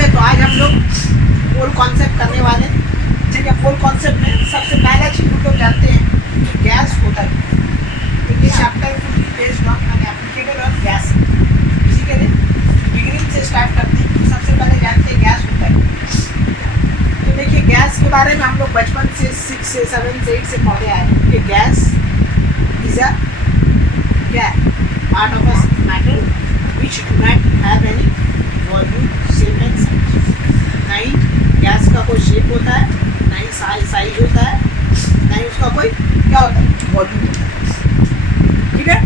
Okay, तो आज हम लोग मोल कॉन्सेप्ट करने वाले हैं। ठीक है, मोल कॉन्सेप्ट में सबसे पहला चीज़ हम लोग जानते हैं कि गैस होता है। तो ये chapter fully based on an applicable on gas. इसी के लिए बिगिनिंग से स्टार्ट करते हैं। तो सबसे पहले जानते हैं गैस होता है। तो देखिए, गैस के बारे में हम लोग बचपन से 6 से 7 से 8 से पढ़े आए हैं कि गैस इज अ क्या part of a matter which do not have any volume, shape and size. ना ही गैस का कोई शेप होता है, ना ही साइज होता है, ना ही उसका कोई क्या होता है वॉल्यूम होता है। ठीक है,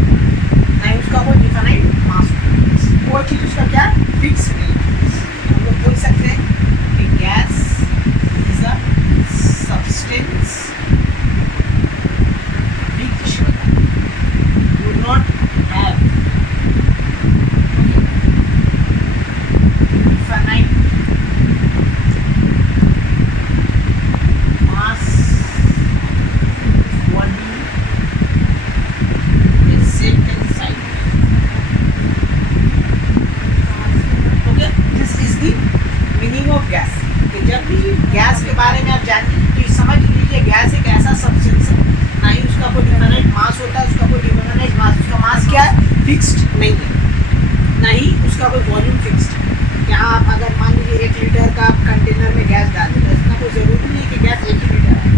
ना ही उसका कोई डिफाइंड मास होता है। कोई चीज़ उसका क्या फिक्स नहीं है। हम लोग बोल सकते हैं कि gas is a substance which do not have finite mass, volume, shape and size. Okay, this is the meaning of gas. कि जब भी गैस के बारे में आप जानिए तो ये समझ लीजिए गैस एक ऐसा सब्सटेंस है, ना ही उसका कोई डिफाइनेट मास होता है, उसका कोई डिफाइनेट मास, उसका मास क्या है फिक्स्ड नहीं है, ना ही उसका कोई वॉल्यूम फिक्स्ड है। यहाँ आप अगर मान लीजिए 1 लीटर का आप कंटेनर में गैस डाल दें तो इसका कोई ज़रूरी नहीं है कि गैस 1 ही लीटर है।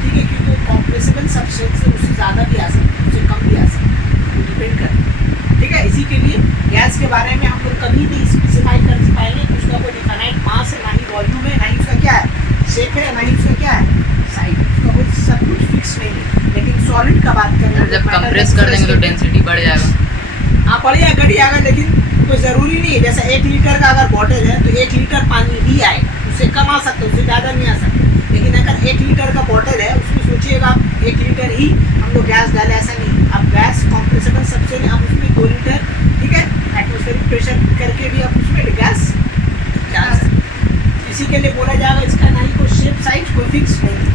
ठीक है, क्योंकि कॉम्प्रेसिबल सब्सटेंस है, उससे ज़्यादा भी आ सकता है, उससे कम भी आ सकता है, वो डिपेंड करता है। ठीक है, इसी के लिए गैस के बारे में हम लोग कभी नहीं स्पेसिफाई कर पाएंगे कि उसका कोई डिफाइनेट मास है, ना ही वॉल्यूम है, ना ही उसका क्या है शेप है, ना ही उसका क्या है साइज। उसका कोई सब कुछ फिक्स नहीं है। लेकिन सॉलिड का बात करें, जब कंप्रेस कर देंगे तो डेंसिटी बढ़ जाएगा। हाँ, बढ़ जाएगा, घट जाएगा, लेकिन कोई ज़रूरी नहीं है। जैसे 1 लीटर का अगर बॉटल है तो 1 लीटर पानी ही आएगा, उससे कम आ सकता है, उससे ज़्यादा नहीं आ सकता। लेकिन अगर 1 लीटर का बॉटल है उसमें सोचिएगा आप 1 लीटर ही हम लोग गैस डालें, ऐसा नहीं। अब गैस कॉम्प्रेसिबल सबसे आप उसमें 2 लीटर, ठीक है, एटमॉस्फेरिक प्रेशर करके भी आप उसमें गैस डाल सकते। इसी के लिए बोला जाएगा इसका ना ही कोई शेप साइज कोई फिक्स नहीं है।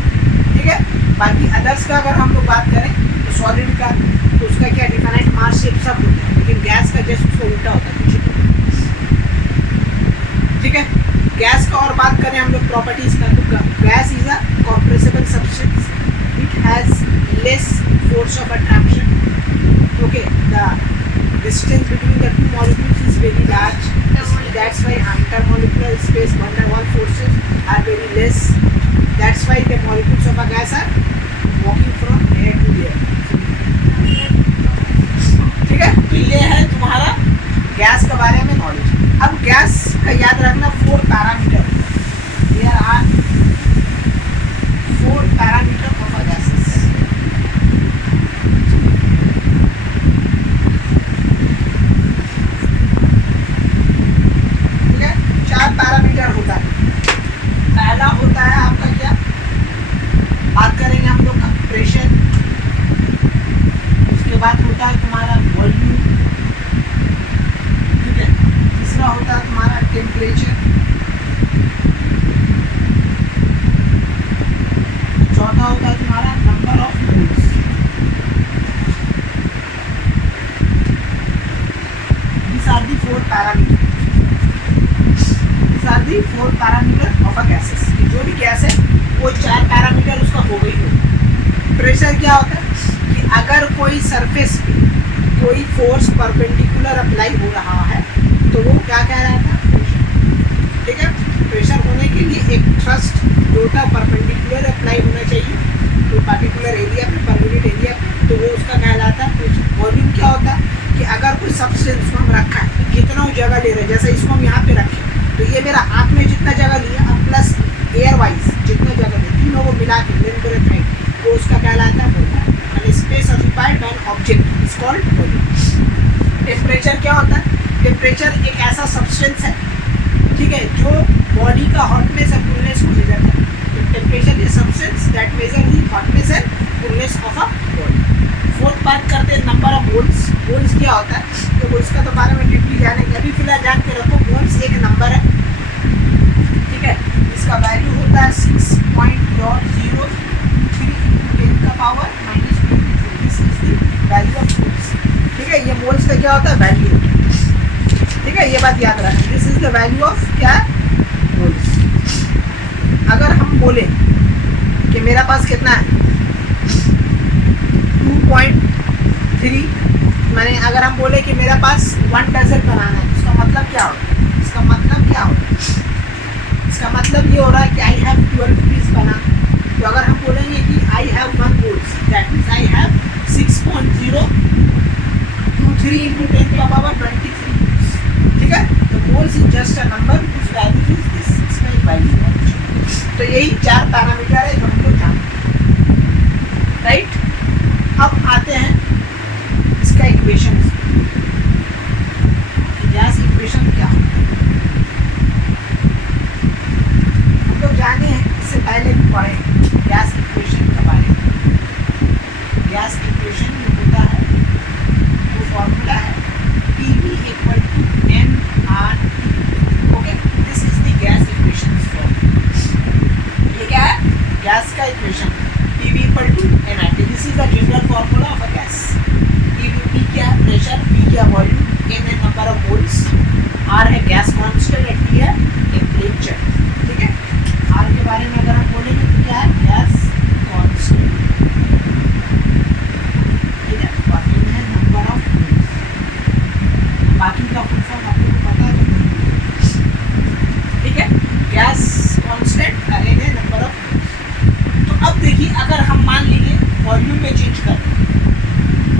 ठीक है, बाकी अदर्स का अगर हम लोग बात करें तो सॉलिड का तो उसका क्या डिफाइनेट मास शेप सब होता है, लेकिन गैस का जस्ट उसको उल्टा होता है, कुछ नहीं। ठीक है, गैस का और बात करें हम लोग प्रॉपर्टीज का तो gas is a compressible substance, it has less force of attraction. Okay, the distance between the two molecules is very large. That's why intermolecular space van der Waals forces are very less. That's why the molecules of a gas are walking from air to air. ठीक है, तो ये है तुम्हारा gas के बारे में knowledge. अब गैस का याद रखना 4 parameter. There are 4 parameter of a gases. Parameter होता है। पहला होता है आपका क्या, बात करेंगे हम लोग का प्रेशर, उसके बाद होता है तुम्हारा वॉल्यूम, ठीक है, तीसरा होता है तुम्हारा टेम्परेचर, चौथा होता है तुम्हारा number of moles. These are the 4 parameter. The 4 parameter of a gases. जो भी गैस है वो 4 पैरामीटर उसका हो गई हो। प्रेशर क्या होता है कि अगर कोई सरफेस पे कोई फोर्स परपेंडिकुलर अप्लाई हो रहा है तो वो क्या कह रहा था प्रेशर। ठीक है, प्रेशर होने के लिए एक थ्रस्ट रोटा परपेंडिकुलर अप्लाई होना चाहिए कोई पर्टिकुलर एरिया पे, पर यूनिट एरिया पे, तो वो उसका कहलाता है प्रेशर। वॉल्यूम क्या होता है कि अगर कोई सब्सटेंस को हम रखा है तो कितना जगह ले रहे हैं, जैसे इसको हम यहाँ पे रखें तो ये मेरा हाथ में जितना जगह लिया अब प्लस एयर वाइज जितना जगह लिया, तीनों को मिला के ब्रेथ है वो उसका कहलाता है volume. And space occupied by an object is called volume. Temperature क्या होता है, टेम्परेचर एक ऐसा सब्सटेंस है, ठीक है, जो बॉडी का हॉटनेस एंड कूलनेस को मेजर करता है। Temperature is substance that measure the hotness and coolness of a body. Fourth बात करते हैं नंबर ऑफ मोल्स। मोल्स क्या होता है तो वो इसका तो बारे में डीपली जानेंगे, अभी फिलहाल जान के रखो मोल्स एक नंबर है। ठीक है, इसका वैल्यू होता है 6.003 10 का power -23। This is the value of moles. ठीक है, ये मोल्स का क्या होता है वैल्यू। ठीक है, ये बात याद रखना, this is the value of क्या बोले कि मेरा पास कितना है 2.3, मैंने अगर हम बोले कि मेरा पास 1 डजन बनाना है, इसका मतलब क्या होगा? इसका मतलब क्या होगा? इसका मतलब ये हो रहा है कि आई हैव 12 पीस बना। तो अगर हम बोलेंगे कि I have 1 moles, that means I have 6.023 into 10 का पावर 23। ठीक है, तो moles is just a number which value is this, इसमें एक वैल्यू है। तो यही 4 पैरामीटर है जो हमको जानना है, राइट। अब आते हैं इसका इक्वेशन, गैस इक्वेशन क्या होता है हम लोग जाने हैं, इससे पहले भी पढ़े गैस इक्वेशन के बारे में। गैस इक्वेशन में होता है, वो फॉर्मूला है PV equal to nRT। Okay, this is the gas equation formula. ये क्या है? गैस का equation PV equal to nRT। This is the general formula of a gas. P क्या है? प्रेशर, P क्या वॉल्यूम, N है number of moles, R है gas constant, T है टेम्परेचर। ठीक है, R के बारे में अगर हम बोलेंगे तो क्या है? Gas constant. ठीक है, बाकी में है नंबर ऑफ मोल्स, बाकी का फुल फॉर्म आपको पता है। ठीक है, गैस कांस्टेंट, N है नंबर ऑफ मोल्स। तो अब देखिए, अगर हम मान लीजिए वॉल्यूम में चेंज कर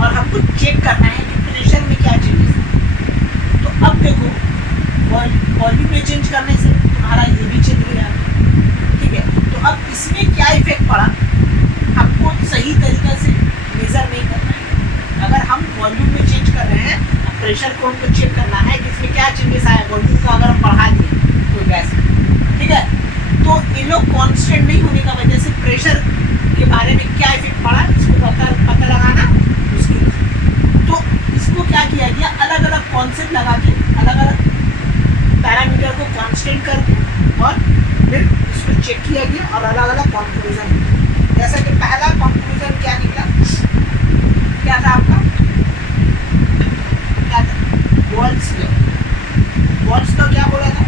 और हमको चेक करना है कि प्रेशर में क्या चेंजेस है, तो अब देखो वॉल्यूम में चेंज करने से तुम्हारा ये भी चेंज हो जाएगा। ठीक है, तो अब इसमें क्या इफेक्ट पड़ा हमको सही तरीके से मेजर नहीं करना है। अगर हम वॉल्यूम में चेंज कर रहे हैं, अब प्रेशर को हमको चेक करना है कि इसमें क्या चेंजेस आया वॉल्यूम का, अगर हम बढ़ा दिए कोई गैस। ठीक है, तो इन लोग कॉन्स्टेंट नहीं होने का वजह से प्रेशर के बारे में क्या इफेक्ट पड़ा, इसको पता लगाना मुश्किल है। तो इसको क्या किया गया, अलग अलग कॉन्सेप्ट लगा के अलग अलग पैरामीटर को कांस्टेंट करके और फिर इसको चेक किया गया और अलग अलग कंक्लूजन। जैसा कि पहला कंक्लूजन क्या निकला, क्या था आपका? क्या था? Walls law. वॉल्स लॉ क्या बोला था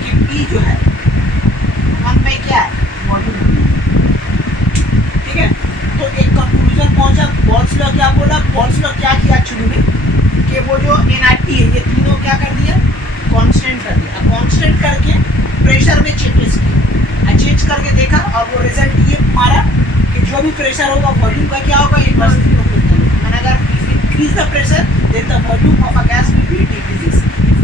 कि P जो है 1 बाई क्या है? वॉल्यूम। ठीक है, तो एक कंक्लूजन पहुंचा। वॉल्स लॉ क्या बोला? वॉल्स लॉ क्या किया एक्चुअली में कि वो जो nRT है, ये तीनों क्या कर दिया? कांस्टेंट कर दिया। कांस्टेंट करके प्रेशर में चेंजेस किया, चेंज करके देखा और वो रिजल्ट ये हमारा कि जो भी प्रेशर होगा वॉल्यूम का क्या होगा? Inversely proportional. मैंने अगर increase the pressure then the volume of a gas will be decreases,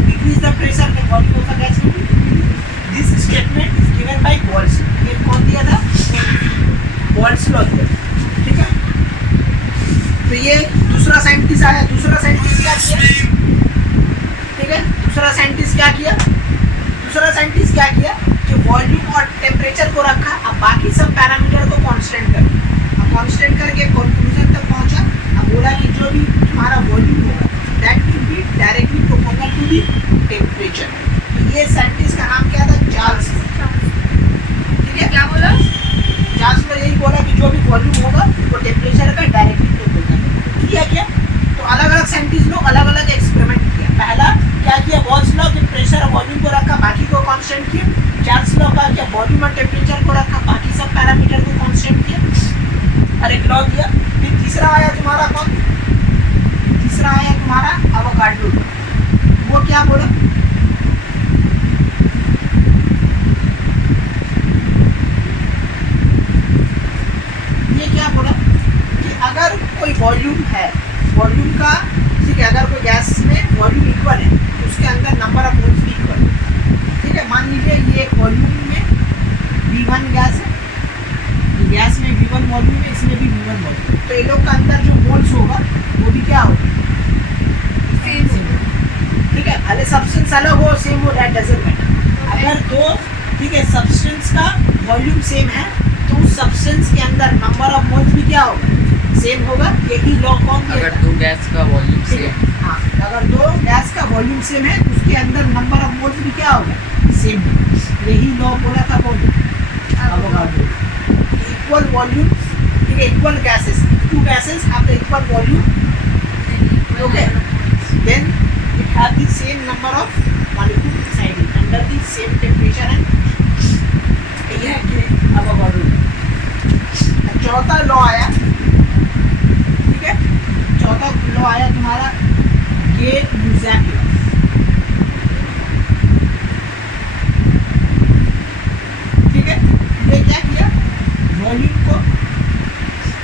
decrease the pressure the volume of a gas will be decreases. This statement is given by वॉल्स। ये कौन दिया था? वॉल्स लॉ दिया। ठीक है, तो ये दूसरा साइंटिस्ट आया। दूसरा साइंटिस्ट क्या किया? ठीक है, दूसरा साइंटिस्ट क्या किया कि वॉल्यूम और टेम्परेचर को रखा, अब बाकी सब पैरामीटर को कांस्टेंट कर दिया। अब कांस्टेंट करके कंक्लूजन तक पहुंचा। अब बोला कि जो भी तुम्हारा वॉल्यूम होगा that will be directly proportional to the temperature. तो ये साइंटिस्ट का नाम क्या था? चार्ल्स। ठीक है, क्या बोला? चार्ल्स ने यही बोला कि जो भी वॉल्यूम होगा वो टेम्परेचर का डायरेक्टली प्रोपोर्शनल किया। क्या? तो अलग अलग साइंटिस्ट लोग अलग अलग एक्सपेरिमेंट किया। पहला क्या किया? वॉल्स लॉ कि प्रेशर और वॉल्यूम को रखा, बाकी को कांस्टेंट किया। चार्ल्स लॉ का क्या? वॉल्यूम और टेम्परेचर को रखा, बाकी सब पैरामीटर को कांस्टेंट किया और एक लॉ दिया। फिर तीसरा आया तुम्हारा कौन? तीसरा आया तुम्हारा एवोगाड्रो। वो क्या बोला? ये क्या बोला कि अगर कोई वॉल्यूम है, वॉल्यूम का, ठीक है, अगर कोई गैस में वॉल्यूम इक्वल है तो उसके अंदर नंबर ऑफ मोल्स भी इक्वल है। ठीक है, मान लीजिए ये एक वॉल्यूम में V1 गैस है, ये गैस में V1 वॉल्यूम है, इसमें भी V1 वॉल्यूम, तो ये लोग का अंदर जो मोल्स होगा वो भी क्या होगा? सेम। ठीक है, भले सब्सटेंस अलग हो, सेम हो, दैट डजंट मैटर। अगर दो, ठीक है, सब्सटेंस का वॉल्यूम सेम है तो उस सब्सटेंस के अंदर नंबर ऑफ मोल्स भी क्या होगा? सेम होगा। यही लॉ कौन दिया? अगर दो गैस का वॉल्यूम सेम, हाँ, अगर दो गैस का वॉल्यूम सेम है उसके अंदर नंबर ऑफ मोल्स भी क्या होगा? सेम। यही लॉ बोला था कौन? एवोगाड्रो। इक्वल वॉल्यूम, ठीक है, equal gases, two gases have the equal volume, okay, then it have the same number of molecule inside it under the same temperature and चौथा लॉ आया, ठीक है, चौथा लॉ आया तुम्हारा गे-लुसाक लॉ। ठीक है, ये क्या किया, वॉल्यूम को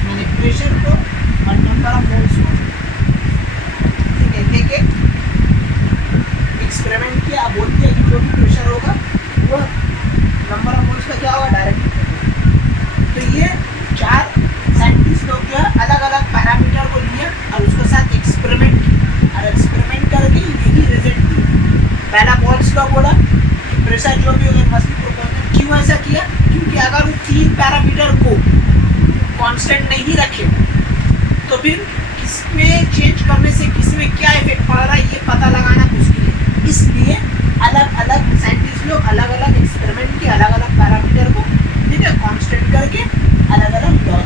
माने प्रेशर को और नंबर ऑफ मोल्स को, ठीक है, लेके एक्सपेरिमेंट किया। बोल दिया कि जो भी प्रेशर होगा वो नंबर ऑफ मोल्स का क्या होगा, डायरेक्ट। तो ये चार साइंटिस्ट लोग जो है अलग अलग पैरामीटर को लिया और उसके साथ एक्सपेरिमेंट किया और एक्सपेरिमेंट करके यही रिजल्ट दिया। पहला बॉल्स लॉ बोला कि प्रेशर जो भी होगा मस्ट बी प्रोपोर्शनल। क्यों ऐसा किया, क्योंकि अगर वो तीन पैरामीटर को कांस्टेंट नहीं रखे तो फिर किसमें चेंज करने से किसमें क्या इफेक्ट पड़ रहा है ये पता लगाना मुश्किल है। इसलिए अलग अलग साइंटिस्ट लोग अलग अलग एक्सपेरिमेंट किए, अलग अलग पैरामीटर को, ठीक है, कांस्टेंट करके अलग अलग लॉ।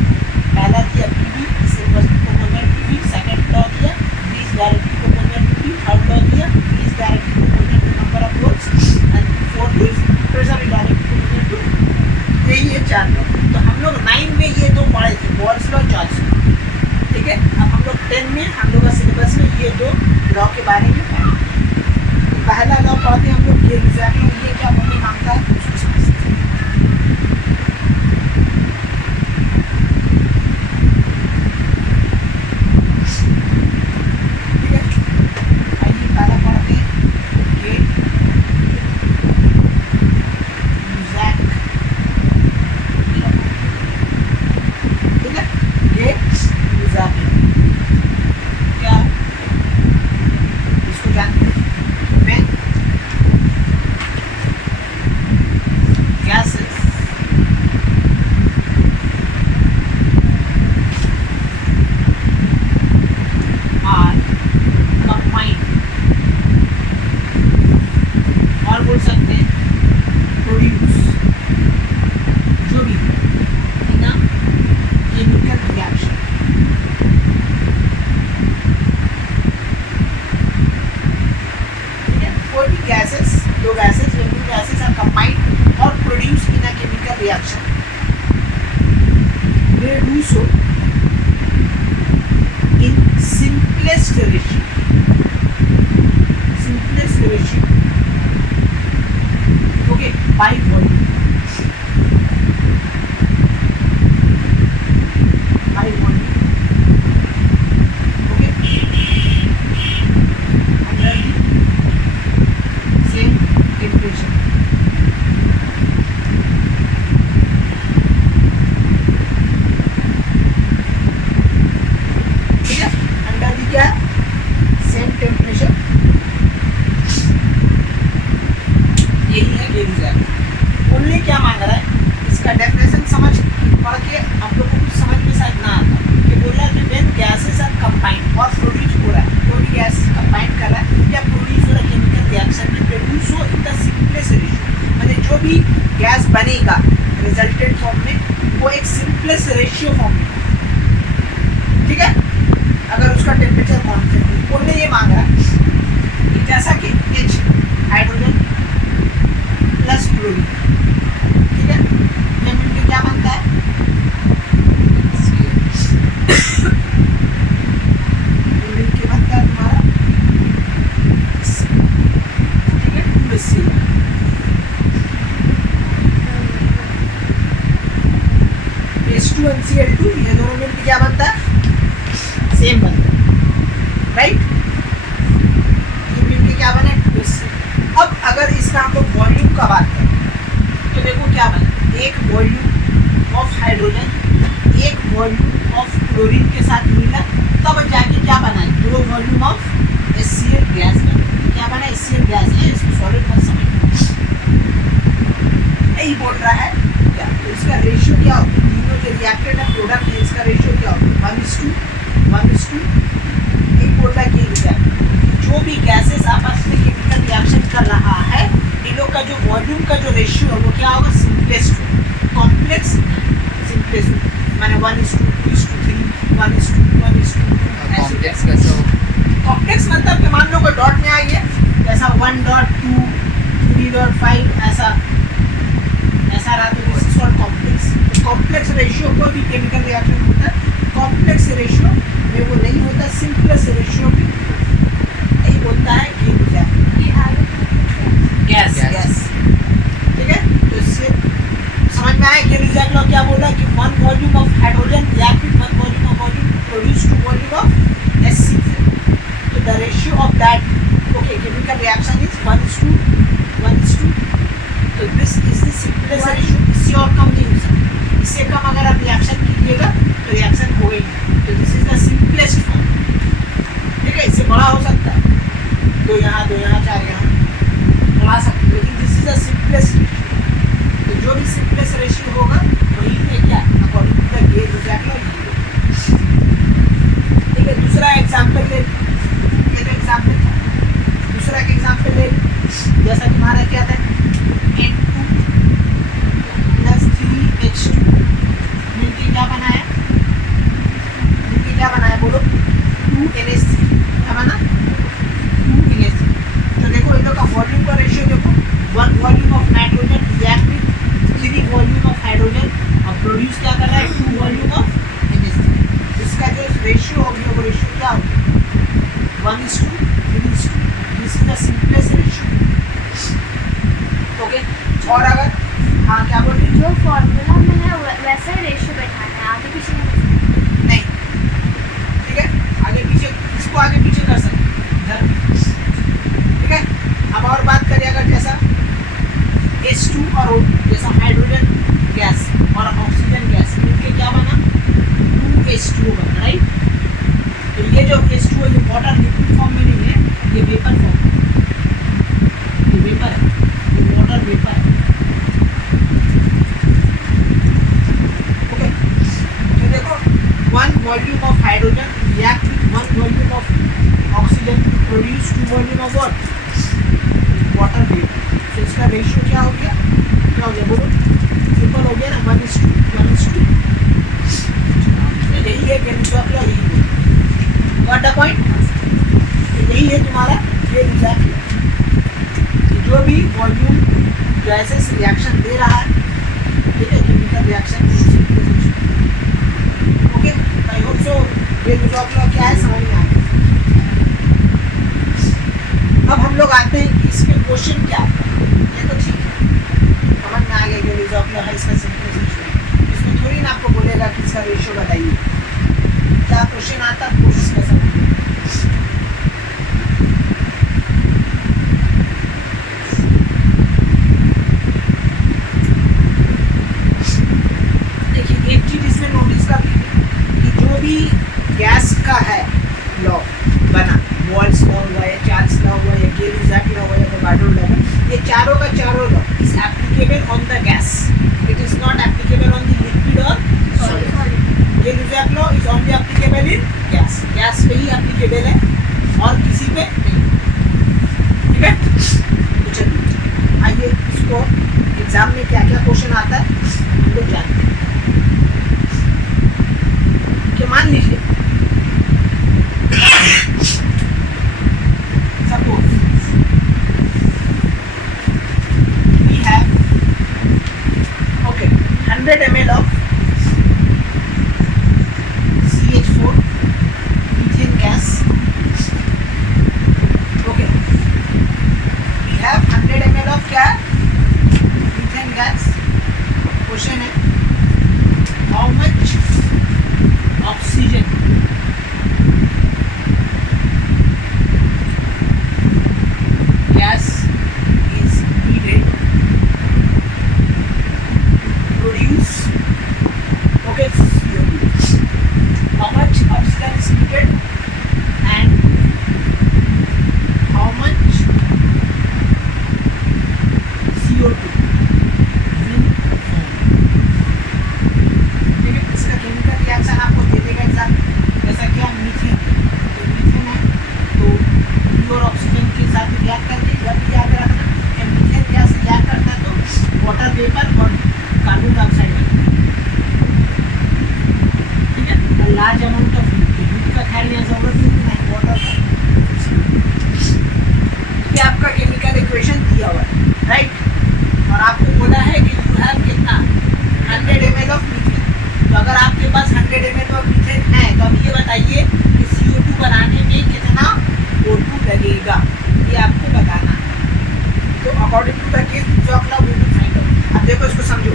पहला दिया पीवी, सेकंड लॉ दिया is directly proportional to P, third law दिया is directly proportional to number of moles and fourth is pressure is directly proportional to. यही है चार लॉ। तो हम लोग 9 में ये दो पढ़े थे, बॉल्स लॉ, चार्ल्स लॉ, ठीक है। अब हम लोग 10 में हम लोग का सिलेबस में ये दो लॉ के बारे में पढ़े। पहला लॉ पढ़ते हैं हम लोग गे-लुसाक लॉ। ये क्या मुझे मांगता है उसको समझते हैं। ठीक है, आइए पहला पढ़ते हैं गे-लुसाक। ठीक है, गे-लुसाक क्या इसको जानते हैं। When gases are combined, और बोल सकते हैं प्रोड्यूस, जो भी इन अ केमिकल रिएक्शन, कोई भी गैसेस, दो गैसेस या टू गैसेस आर कंबाइंड और produce in a chemical reaction, they do so in simplest ratio, okay, by volume, okay, under the same temperature। ठीक है, अंडर दी क्या सेम टेम्परेचर, यही है गे-लुसाक। उन्होंने क्या मांग रहा है, इसका डेफिनेशन समझ पढ़ के आप लोगों को कुछ समझ में शायद ना आता कि बोला कि व्हेन गैसेस आर कंबाइंड और प्रोड्यूस हो रहा है, कोई भी गैस कंबाइंड कर रहा है या प्रोड्यूस हो रहा है केमिकल रिएक्शन में, प्रोड्यूस हो इन द सिंपलेस्ट रेशियो, माने जो भी गैस बनेगा रिजल्टेंट फॉर्म में वो एक सिंपलेस्ट रेशियो फॉर्म में, ठीक है, अगर उसका टेम्परेचर कांस्टेंट है। उन्होंने ये मांगा कि जैसा कि H हाइड्रोजन प्लस क्लोरीन, ठीक है, ये मिलकर क्या बनता है, ये मिलकर बनता है तुम्हारा, ठीक है, 2HCl। H2NCl2, ये दोनों मिलकर क्या बनता है, सेम बनता है, राइट। ये मिलके क्या बने, 2HCl। अब अगर इसका हम लोग वॉल्यूम का बात करें तो देखो क्या बना, एक वॉल्यूम ऑफ हाइड्रोजन एक वॉल्यूम ऑफ क्लोरीन के साथ मिला, तब जाके क्या बना, दो वॉल्यूम ऑफ HCl गैस बना। क्या बना, HCl गैस है, इसको सॉलिड मत समझ, यही बोल रहा है क्या। तो इसका रेशियो क्या होता है, तीनों जो रिएक्टेड है प्रोडक्ट है, इसका रेशियो क्या होता है, 1:1:1। एक बोल रहा है कि जो भी गैसेस आपस में केमिकल रिएक्शन कर रहा है, इन लोग का जो वॉल्यूम का जो रेशियो है वो क्या होगा, सिंपलेस्ट हो, कॉम्प्लेक्स सिंपलेस्ट हो, माने 1:2, 2:3, 1:1:2 कॉम्प्लेक्स कैसा हो, कॉम्प्लेक्स मतलब कि मान लो कोई डॉट में आई है, जैसा 1.2, 3.5 ऐसा रहा तो this is called complex. Complex ratio कोई भी केमिकल रिएक्शन होता है, कॉम्प्लेक्स रेशियो में वो नहीं होता, सिंपलेस्ट रेशियो भी यही बोलता है कि गैस Gas. गैस। ठीक है, तो इससे समझ में आया कि रिजल्ट लॉ क्या बोला कि one volume of hydrogen react one volume of volume produce two volume of SC4। तो the ratio of that okay chemical reaction is 1:1:2। तो this is the simplest ratio, इससे और कम नहीं हो सकता। इससे कम अगर आप रिएक्शन कीजिएगा तो रिएक्शन होगा ही नहीं। तो this is the simplest form. ठीक है, इससे बड़ा हो सकता है, 2 यहाँ 4 यहाँ बढ़ा सकते हैं, लेकिन दिस इज द सिंपलेस्ट। तो जो भी सिंपलेस्ट रेशियो होगा वही है क्या अकॉर्डिंग टू द गेज रिजल्ट लॉ। ठीक है, दूसरा एग्जांपल ले, ये तो एग्जांपल था, दूसरा एक एग्जांपल ले। जैसा कि हमारा क्या था N2 + 3H2 मिलके क्या बनाया, बोलो 2NH3 क्या बना 2NH3। तो देखो इन लोग का वॉल्यूम का रेशियो देखो, 1 volume of nitrogen react with 3 volume of hydrogen और प्रोड्यूस क्या कर रहा है 2 वॉल्यूम ऑफ NH3। इसका जो रेशियो होगी वो रेशियो क्या होगी 1:3:2। This is the simplest ratio. Okay, और अगर हाँ क्या बोल रही जो फॉर्मूला में है वैसा ही रेशियो बैठाना है, आगे पीछे नहीं। नहीं। ठीक है, आगे पीछे इसको आगे पीछे कर सकते हैं इधर भी। ठीक है, अब और बात करें अगर जैसा H2 और O2 जैसा हाइड्रोजन गैस और ऑक्सीजन गैस मिलके क्या बना 2H2O बना, राइट। तो ये जो H2O ये वाटर लिक्विड फॉर्म में नहीं है, ये वेपर फॉर्म में, ये वेपर है, ये वाटर वेपर है। ओके, तो देखो 1 volume of hydrogen react with 1 volume of oxygen to produce 2 volume of water vapour. तो इसका रेशियो क्या हो गया, बोलो सिंपल हो गया ना 1:1:2। यही है केमिकल लॉ, यही है व्हाट द पॉइंट। यही है तुम्हारा ये रिजल्ट लॉ। जो भी वॉल्यूम गैसेस रिएक्शन दे रहा है, ठीक है, chemical reaction. Okay, I hope so ये रिजल्ट लॉ क्या है समझ में आ गया। अब हम लोग आते हैं कि इसमें क्वेश्चन क्या है। ये तो ठीक है, समझ में आ गया कि रिजल्ट लॉ है, इसका सिंपल रेशियो। इसमें थोड़ी ना आपको बोलेगा कि इसका रेशियो बताइए, क्या क्वेश्चन आता है कोशिश कर सकते हैं। देखिए एक चीज इसमें नोटिस कर कि जो भी गैस का है लॉ बना, मोल्स लॉ हुआ या चार्ल्स लॉ हुआ या गेली-ज़ैक लॉ हुआ या एवोगाड्रो लॉ, ये चारों का चारों law is applicable on the gas, it is not applicable on the liquid और solid. Gay Lussac law is only applicable in gas, gas पे ही एप्लीकेबल है और किसी पे नहीं। ठीक है, तो चलिए आइए इसको एग्जाम में क्या क्या क्वेश्चन आता है हम लोग जानते हैं। कि मान लीजिए suppose we have 100 ml of CH4 methane gas. Okay, we have 100 ml of क्या methane gas. Question है how much oxygen gas is needed to produce according to the case जो अगला वो भी फाइंड आउट। अब देखो इसको समझो,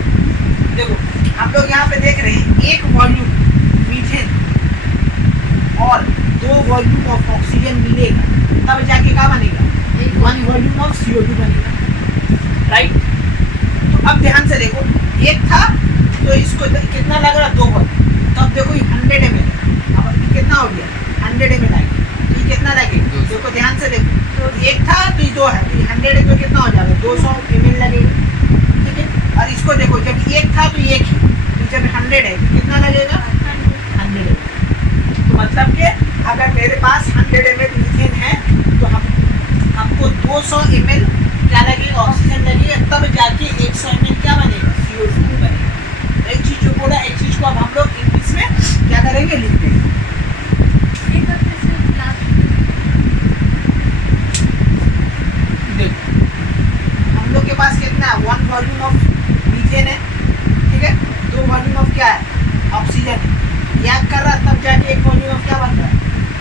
देखो हम लोग यहाँ पे देख रहे हैं एक वॉल्यूम मीथेन और 2 वॉल्यूम ऑफ ऑक्सीजन मिलेगा तब जाके क्या बनेगा, 1 वॉल्यूम ऑफ CO2 बनेगा, राइट। तो अब ध्यान से देखो, एक था तो इसको कितना लग रहा 2 वॉल्यूम, तो अब देखो ये 100 ml है, अब ये कितना हो गया 100 ml आएगा, तो ये कितना लगेगा, देखो ध्यान से देखो, तो एक था तो ये 2 है, तो ये 100 ml कितना हो जाएगा 200 ml लगेगा, ठीक है। और इसको देखो जब एक था तो एक ही, तो जब 100 है तो कितना लगेगा 100 ml। तो मतलब कि अगर मेरे पास 100 ml मीथेन है तो हमको 200 ml क्या लगेगा ऑक्सीजन लगेगा, तब जाके 100 ml क्या बनेगा CO2 बनेगा। एक चीज जो बोला, एक चीज को अब हम लोग इंग्लिश में क्या करेंगे लिख देंगे। हम लोग के पास कितना है 1 वॉल्यूम ऑफ मीथेन है, ठीक है, 2 वॉल्यूम ऑफ क्या है ऑक्सीजन है, याद कर रहा तब जाके 1 वॉल्यूम ऑफ क्या बन रहा है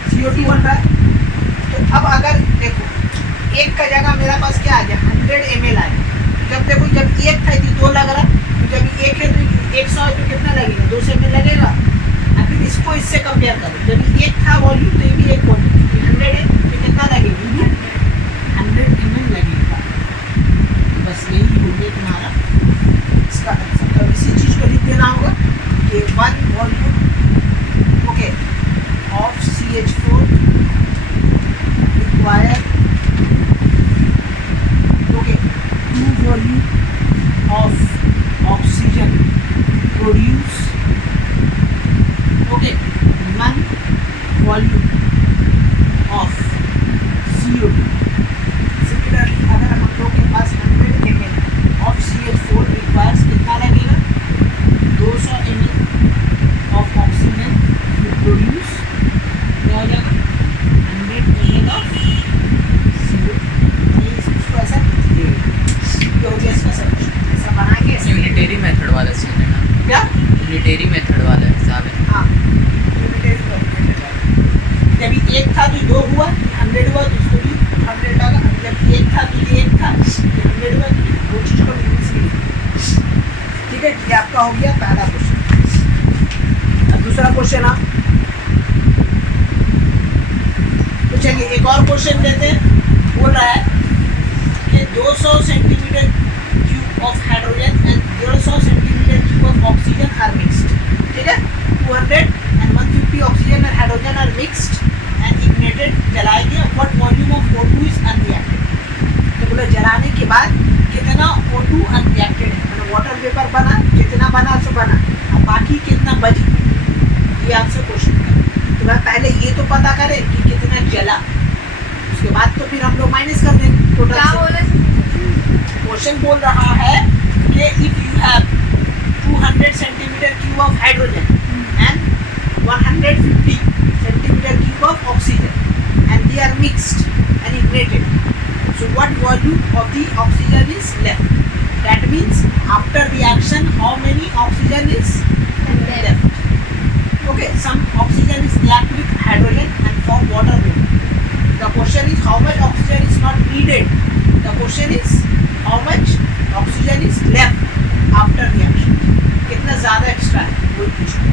CO2 बन रहा है। तो अब अगर देखो एक का जगह मेरा पास क्या आ गया 100 ml आया, जब देखो जब एक था तो 2 लग रहा, तो जब एक है तो 100 है तो कितना लगेगा 200 ml लगेगा। अभी इसको इससे कंपेयर करो, जब एक था वॉल्यूम तो ये भी एक वॉल्यूम 100 है तो कितना लगेगा 100 ml लगेगा। बस यही हो गया तुम्हारा इसका आंसर। तो इसी चीज़ को लिख देना होगा कि 1 volume okay of CH4 require okay 2 volume of oxygen produce okay 1 volume of CO2। Similarly अगर हम लोग के पास 100 ml ऑफ CH4 रिक्वायर्स कितना लगेगा 200 ml of oxygen to produce क्या हो जाएगा 100 ml ऑफ CO2। इसको ऐसा ये हो गया इसका सॉल्यूशन, ऐसा बना के यूनिटरी मेथड वाला सीन है ना, क्या यूनिटरी मेथड वाला हिसाब है। हाँ जब एक था तो 2 हुआ 100 हुआ तो उसको भी 100 लगा, जब एक था तो ये एक था तो 100 हुआ, तो 2 चीज़ को इंग्लिश में लिखो, ठीक है। ये आपका हो गया पहला क्वेश्चन। अब दूसरा क्वेश्चन आप तो चलिए एक और क्वेश्चन लेते हैं। बोल रहा है कि 200 centimetre cube of hydrogen and 150 centimetre cube of oxygen are mixed, ठीक है। 200 and 150 ऑक्सीजन और hydrogen are mixed and ignited, जलाए गए, what volume of O2 is unreacted. तो बोले जलाने के बाद कितना O2 अनरिएक्टेड है, मतलब वाटर वेपर बना, कितना बना सो बना, अब बाकी कितना बची, ये आपसे क्वेश्चन है। तो मैं पहले ये तो पता करें कि कितना जला, उसके बाद तो फिर हम लोग माइनस कर देंगे टोटल से। क्वेश्चन बोल रहा है कि if you have 200 centimetre cube of hydrogen and 150 centimeter cube of oxygen and they are mixed and ignited, so what volume of the oxygen is left? That means after reaction how many oxygen is left? Okay, some oxygen is react with hydrogen and form water vapor. The question is how much oxygen is not needed, the question is how much oxygen is left after reaction, कितना ज़्यादा extra है वो पूछना।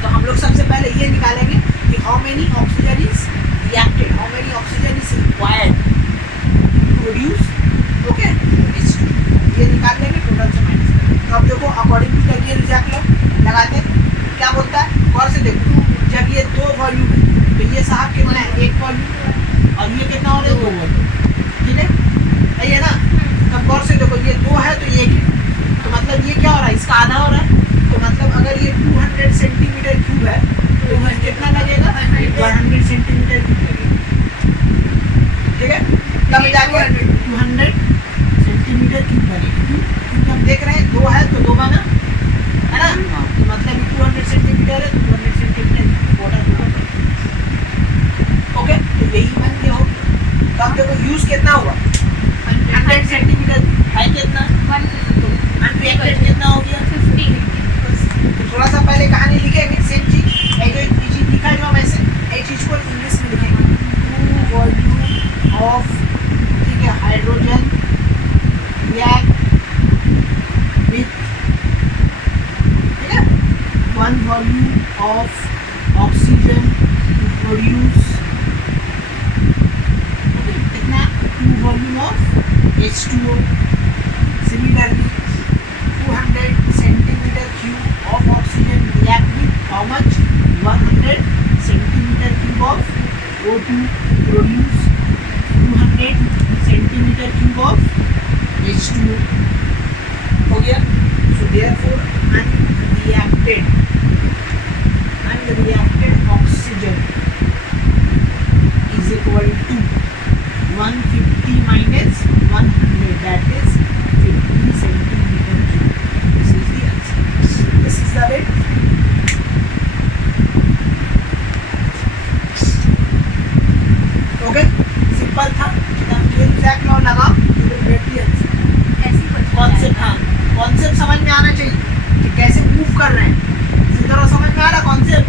तो हम लोग सबसे पहले ये निकालेंगे कि how many oxygen is reacted, how many oxygen is required to produce okay, ये निकाल लेंगे टोटल से माइनस करेंगे। तो अब देखो अकॉर्डिंग टू द ये रिजल्ट लगाते हैं, क्या बोलता है गौर से देखो, जब ये 2 वॉल्यूम है तो ये साहब कितना है 1 वॉल्यूम और ये कितना हो रहा है 2 वॉल्यूम, ठीक है सही है ना। तब गौर से देखो ये 2 है तो 1 है, तो मतलब ये क्या हो रहा है इसका आधा हो रहा है, तो मतलब अगर ये 200 सेंटीमीटर क्यूब है तो ये कितना लगेगा 100 सेंटीमीटर क्यूब लगेगा, ठीक है। तब जाके 200 H2O. Similarly, 200 centimeter cube of oxygen react with how much? 100 centimeter cube of O2 produce 200 centimeter cube of H2O. हो गया? So therefore unreacted oxygen is equal to 150 minus 100, that is 50 centimeter cube. This is the answer. This is the way. Okay? Simple था. जब ये exact law लगा, you will get the answer. ऐसी कुछ concept, हाँ concept समझ में आना चाहिए कि कैसे मूव कर रहे हैं. इसी तरह समझ में आ रहा कॉन्सेप्ट.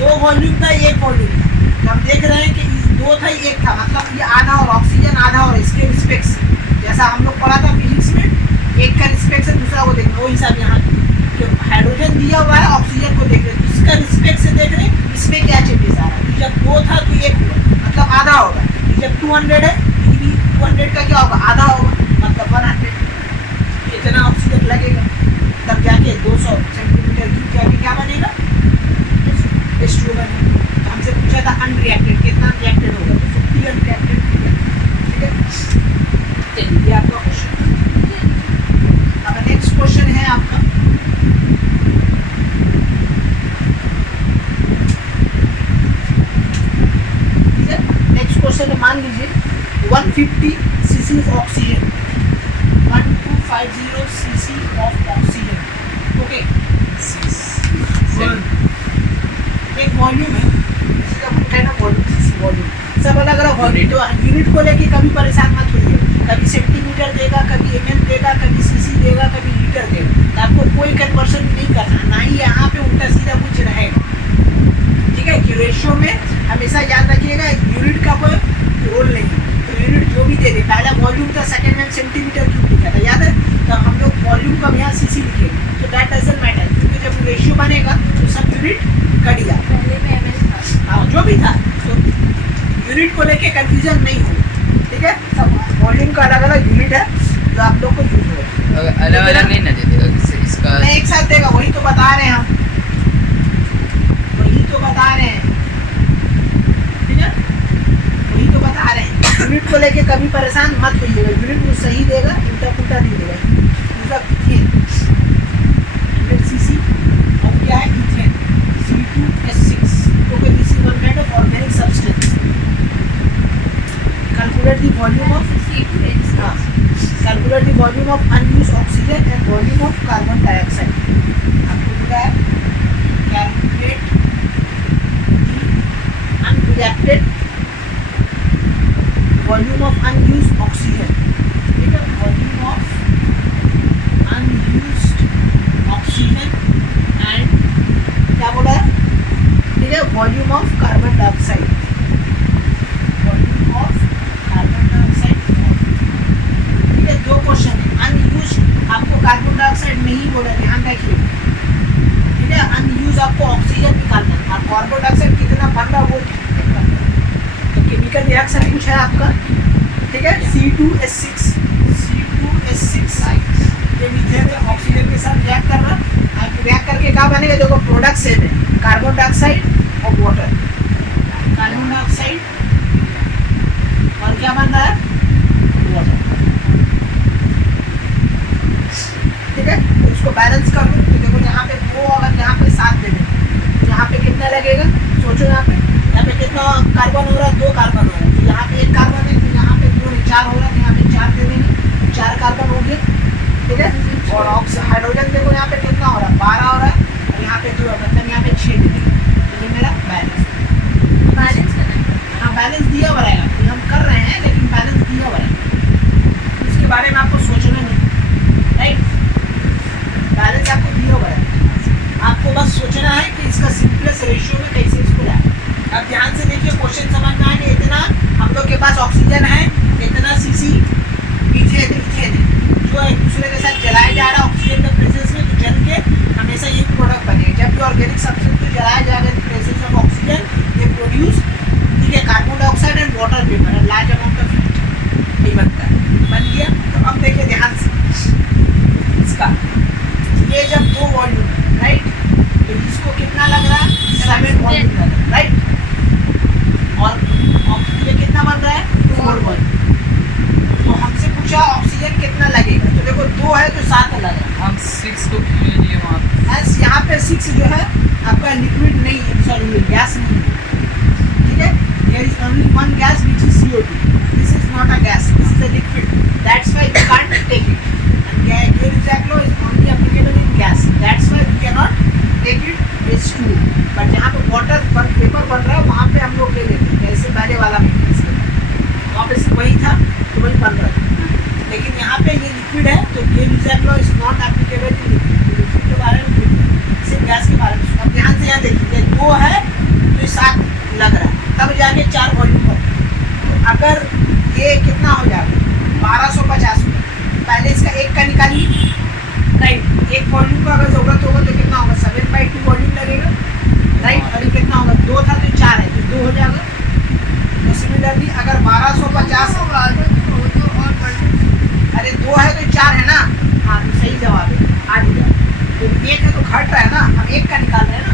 2 वॉल्यूम था, 1 वॉल्यूम था. हम देख रहे हैं कि 2 था 1 था, मतलब ये आधा और ऑक्सीजन आधा और इसके रिस्पेक्ट से, जैसा हम लोग पढ़ा था फिजिक्स में, एक का रिस्पेक्ट से दूसरा को देखना. वो हिसाब यहाँ हाइड्रोजन दिया हुआ है, ऑक्सीजन को देख रहे हैं, इसका रिस्पेक्ट से देख रहे हैं इसमें क्या चेंजेस आ रहा है. जब 2 था तो 1 हुआ, मतलब आधा होगा. जब 200 है, 200 का क्या होगा? आधा होगा, मतलब 100. इतना ऑक्सीजन लगेगा, तब जाके 200 सेंटीमीटर क्यूब जाके क्या बनेगा? H2O बनेगा. तो हमसे पूछा था अनरिएक्टेड, कितना रिएक्टेड होगा? तो 50 अनरिएक्टेड. ठीक है, चलिए ये आपका क्वेश्चन. अब नेक्स्ट क्वेश्चन है आपका, ठीक है. नेक्स्ट क्वेश्चन मान लीजिए 150 cc of oxygen, 1250 cc of oxygen. Okay, एक वॉल्यूम है, इसका पूछा है ना वॉल्यूम, सीसी वॉल्यूम. सब अलग अलग वॉल्यूम. तो यूनिट को लेके कभी परेशान मत होइए. कभी सेंटीमीटर देगा, कभी एमएल देगा, कभी सीसी देगा, कभी लीटर देगा. तो आपको कोई कन्वर्शन नहीं करना, ना ही यहाँ पे उल्टा सीधा कुछ रहेगा. ठीक है, कि रेशियो में हमेशा याद रखिएगा यूनिट का कोई रोल नहीं है. तो यूनिट जो भी दे दे, पहला वॉल्यूम था, सेकंड में सेंटीमीटर क्यूब लिखा था, याद है? तो हम लोग वॉल्यूम का यहाँ सीसी लिखेंगे. तो दैट डजंट मैटर, क्योंकि जब रेशियो बनेगा तो सब यूनिट कट गया. पहले में एमएल था. हाँ, जो भी था. तो यूनिट को लेके कंफ्यूजन नहीं हो. ठीक है, सब वॉल्यूम का अलग अलग यूनिट है जो आप लोग को यूज होगा. अलग अलग नहीं ना दे देगा इसका. नहीं, एक साथ देगा. वही तो बता रहे हैं हम, वही तो बता रहे हैं. ठीक है, वही तो बता रहे हैं. यूनिट को लेके कभी परेशान मत होइएगा. यूनिट वो सही देगा, उल्टा पुल्टा नहीं देगा. सीसी और क्या है? Ethane, C2H6. Okay, this is one kind of organic substance. Calculate the volume of, calculate the volume of unused oxygen and volume of carbon dioxide. आपको दिया है calculate the unreacted volume of unused oxygen. ठीक है, volume of unused oxygen and क्या बोला है? ठीक है, volume of carbon dioxide. Volume of carbon dioxide. ठीक है, 2 क्वेश्चन है. अनयूज्ड आपको कार्बन डाइऑक्साइड नहीं बोला, ध्यान रखिए. ठीक है, अनयूज्ड आपको ऑक्सीजन निकालना है, और कार्बन डाइऑक्साइड कितना बन रहा वो निकालना है. तो केमिकल रिएक्शन पूछा है आपका. ठीक है, C2H6, ये मीथेन ऑक्सीजन के साथ रिएक्ट कर रहा है. आप रिएक्ट करके क्या बनेगा? देखो प्रोडक्ट सेम है, कार्बन डाइऑक्साइड और वाटर. कार्बन डाइऑक्साइड और क्या बन रहा है? वाटर. ठीक है, तो इसको बैलेंस कर लो. तो देखो यहाँ पे 2 और यहाँ पे 7 दे देंगे. यहाँ पे कितना लगेगा? सोचो, यहाँ पे कितना कार्बन हो रहा है? 2 कार्बन हो रहा है. तो यहाँ पे 1 कार्बन है, तो यहाँ पे 2 नहीं 4 हो रहा है. यहाँ पे 4 दे देंगे, 4 कार्बन हो गया. ठीक है, और हाइड्रोजन देखो यहाँ पे कितना हो रहा है? 12 हो रहा है, और यहाँ पे 2 है, मतलब यहाँ पे 6 दे देंगे. तो ये मेरा बैलेंस करना है. हाँ, बैलेंस दिया हुआ रहेगा. ये हम कर रहे हैं, लेकिन बैलेंस दिया हुआ रहेगा. इसके बारे में आपको सोचना नहीं. राइट, बैलेंस आपको दिया हुआ रहेगा. आपको बस सोचना है कि इसका सिंपलेस्ट रेशियो में कैसे इसको लाए. अब ध्यान से देखिए, क्वेश्चन समझ में आएंगे. इतना हम लोग के पास ऑक्सीजन है, इतना सीसी इथेन जो एक दूसरे के साथ जलाया जा रहा है ऑक्सीजन के प्रेजेंस में, तो जल के हमेशा ये प्रोडक्ट बनेगा. जब भी ऑर्गेनिक सब्सटेंस को जलाया जाएगा इन प्रेजेंस ऑफ ऑक्सीजन, ये प्रोड्यूस, ठीक है, carbon dioxide and water vapour, large amount of heat नहीं बनता है. बन गया. तो अब लिक्विड नहीं, सॉरी गैस नहीं है, ठीक है। There is only one gas which is CO2. This is not a gas, this is a liquid, that's why we can't take it, and Gill-Exact law is only applicable in gas, that's why we cannot take it H2. But जहाँ पे water vapour बन रहा है वहाँ पे हम लोग ले लेते हैं, जैसे पहले वाला में वहाँ पे सिर्फ वही था तो वही बन रहा था, लेकिन यहाँ पे ये लिक्विड है तो Gill-Exact law is not applicable in liquid के बारे में, सिर्फ गैस के बारे में। अब ध्यान से यहाँ देखिए, 2 है तो ये 7 लग रहा है, तब जाके 4 वॉल्यूम पर, तो अगर ये कितना हो जाएगा 1250 में, पहले इसका 1 का निकालिए, राइट। 1 वॉल्यूम का अगर जरूरत होगा तो कितना होगा 7/2 वॉल्यूम लगेगा, राइट। और ये कितना होगा 2 था तो 4 है तो 2 हो जाएगा। तो सिमिलरली अगर 1250 अरे 2 है तो 4 है ना, हाँ तो सही जवाब है, आ गया। तो 1 है तो घट रहा है ना, हम 1 का निकाल रहे हैं ना,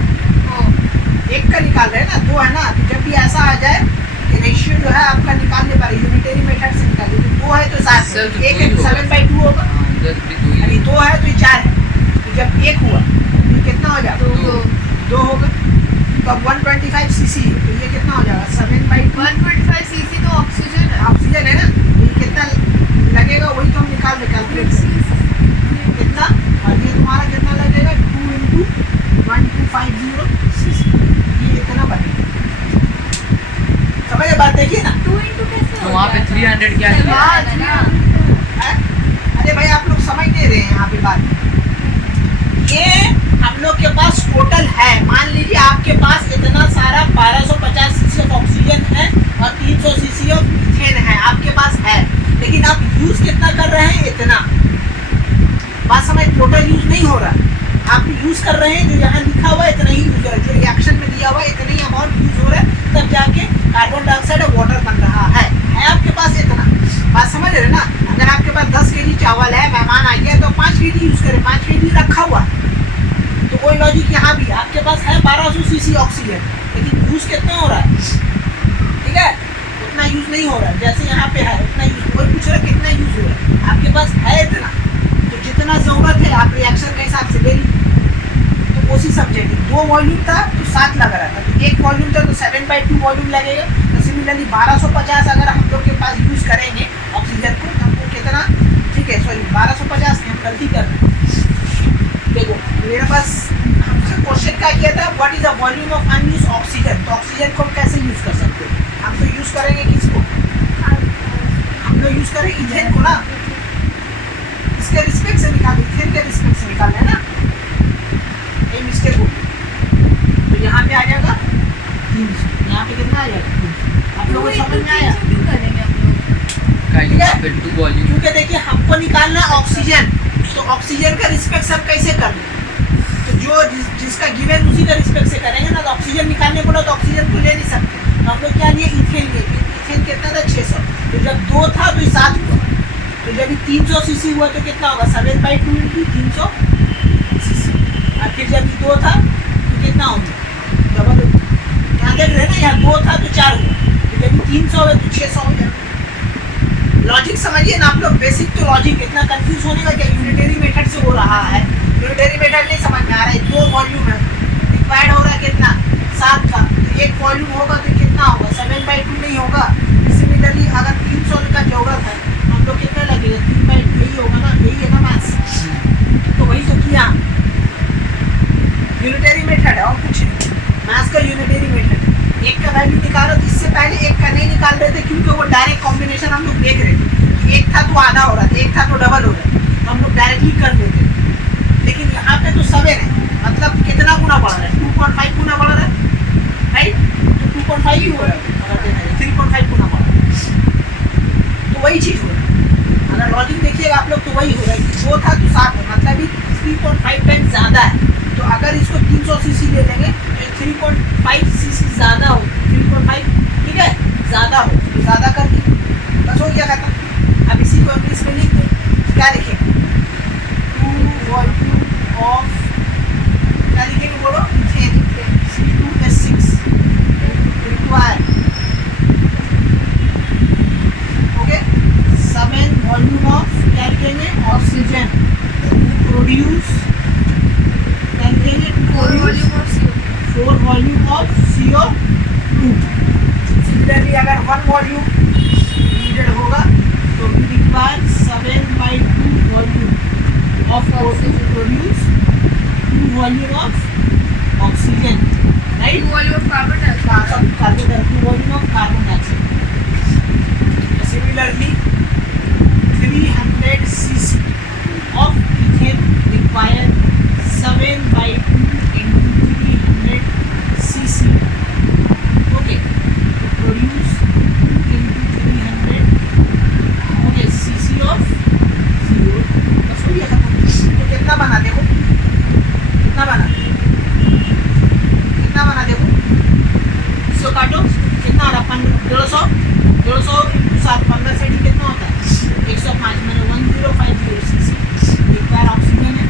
1 का निकाल रहे हैं ना, 2 है ना, तो जब भी ऐसा आ जाए कि रेशियो जो है आपका निकालने पर यूनिटरी मेथड से निकालिए, तो 2 है तो 7 है, 1 है तो 7/2 होगा, अरे 2 है तो 4 है, तो जब 1 हुआ तो कितना हो जाएगा 2 होगा, तो अब 125 cc है तो ये कितना हो जाएगा 7/2, 125 cc तो ऑक्सीजन है। ऑक्सीजन है ना, तो ये कितना लगेगा वही तो हम निकाल रहे कैलकुलेट कितना, और ये तुम्हारा कितना लगेगा 2 × 1250 cc, ये इतना बनेगा, समझ बात, देखिए ना 2 × कैसे तो वहाँ पे 300 क्या किया? है? अरे भाई आप लोग समझ नहीं रहे हैं यहाँ पे बात, ये हम लोग के पास टोटल है, मान लीजिए आपके पास इतना सारा 1250 cc ऑफ ऑक्सीजन है और 300 cc ऑफ मीथेन है, आपके पास है, लेकिन आप यूज कितना कर रहे हैं, इतना, बात समझ, टोटल यूज नहीं हो रहा, आप यूज कर रहे हैं जो यहाँ लिखा हुआ है इतना ही यूज हो रहा है, जो रिएक्शन में दिया हुआ है इतना ही अमाउंट यूज हो रहा है, तब जाके कार्बन डाइऑक्साइड और वाटर बन रहा है आपके पास इतना, बात समझ रहे ना। अगर आपके पास 10 kg चावल है, मेहमान आ गया तो 5 kg यूज करें, 5 kg रखा हुआ है, तो कोई लॉजिक यहाँ भी आपके पास है 1200 cc ऑक्सीजन, लेकिन यूज कितना हो रहा है, ठीक है, उतना यूज नहीं हो रहा है, जैसे यहाँ पे है उतना यूज, कोई पूछ रहा है कितना यूज हो रहा है, आपके पास है इतना, तो जितना जरूरत है आप रिएक्शन के हिसाब से ले लीजिए, तो उसी सब्जेक्ट 2 वॉल्यूम था तो 7 लग रहा था, तो 1 वॉल्यूम था तो 7/2 वॉल्यूम लगेगा, तो सिमिलरली 1250 अगर हम लोग के पास यूज करेंगे ऑक्सीजन को तो हमको कितना, ठीक है, सॉरी 1250 हम गलती कर रहे हैं, देखो मेरे पास हमसे क्वेश्चन क्या किया था, what is the volume of unused oxygen, तो ऑक्सीजन को हम कैसे यूज कर सकते हैं, हम तो यूज करेंगे किसको, हम लोग यूज करेंगे इथेन को ना, इसके रिस्पेक्ट से निकाल, इथेन के रिस्पेक्ट से निकालना है ना, ये मिस्टेक हो गई, तो यहाँ पे आ जाएगा 300, यहाँ पे कितना आ जाएगा, आप लोगों को समझ में आया, क्यों करेंगे हम लोग? फिर 2 वॉल्यूम, क्योंकि देखिए हमको निकालना है ऑक्सीजन, तो ऑक्सीजन का रिस्पेक्ट हम कैसे कर लें, तो जो जिसका गिवन उसी का रिस्पेक्ट से करेंगे ना, तो ऑक्सीजन निकालने बोला तो ऑक्सीजन को ले नहीं सकते, तो हम लोग क्या लिए इथेन लिए, इथेन कितना था 600, तो जब 2 था तो 7 हुआ, तो जब 300 cc हुआ तो कितना होगा 7/2 × 300 cc, और फिर जब 2 था तो कितना होगा डबल, यहाँ देख रहे हैं ना, यहाँ 2 था तो 4 हुआ, तो जब 300 हुआ तो 600 हो जाएगा, लॉजिक समझिए ना आप लोग, बेसिक तो लॉजिक, इतना कंफ्यूज होने का क्या, यूनिटरी मेथड से हो रहा है, यूनिटरी मेथड नहीं समझ में आ रहा है, 2 वॉल्यूम है, रिक्वायर्ड हो रहा है कितना 7 का, तो 1 वॉल्यूम होगा तो कितना होगा 7/2 नहीं होगा, सिमिलरली अगर 300 का जरूरत है हम लोग कितना लगेगा 3/2, यही होगा ना, यही है ना मैथ्स, तो वही तो किया, यूनिटरी मेथड है और कुछ नहीं, मैथ्स का यूनिटरी मेथड, 1 का वैल्यू निकालो, इससे पहले 1 का नहीं निकाल रहे थे क्योंकि वो डायरेक्ट कॉम्बिनेशन हम लोग देख रहे थे, 1 था तो आधा हो रहा था, 1 था तो डबल हो रहा था, तो हम लोग डायरेक्टली कर लेते, लेकिन यहाँ पे तो 7 है, मतलब कितना गुना बढ़ रहा है, 2.5 गुना बढ़ रहा है, राइट, तो 2.5 ही हो रहा है, अगर देखा जाए 3.5 गुना बढ़ रहा है, तो वही चीज़ हो रहा है, अगर लॉजिक देखिएगा आप लोग तो वही हो रहा है कि 2 था तो 7 है, मतलब 3.5 टाइम्स ज़्यादा है, तो अगर इसको 300 cc ले लेंगे तो 3.5 cc ज़्यादा हो, 3.5 ठीक है ज़्यादा हो, तो ज़्यादा कर दी, बस हो गया खत्म। अब इसी को इंग्लिश में लिख दें, क्या लिखेंगे 2 वॉल्यूम ऑफ, क्या लिखेंगे बोलो, C2H6 required, okay, 7 volume of, क्या लिखेंगे ऑक्सीजन, प्रोड्यूस, क्या लिखेंगे 4 volume of CO2, CO2। Similarly अगर 1 वॉल्यूम नीडेड होगा तो we require 7/2 volume of O2 produce 2 volume of oxygen, right. 2 volume of carbon dioxide, carbon 2 volume of carbon dioxide. Similarly 300 cc of ethane require 7/2 into 300 cc, okay, to produce 2 into 300, okay, cc of CO। बस हो गया खत्म। तो कितना बना देखो, कितना बना देखो, इसको काटो, कितना आ रहा 150 into 7 15 से कितना होता है 105, मैंने 1050 cc रिक्वायर ऑक्सीजन है,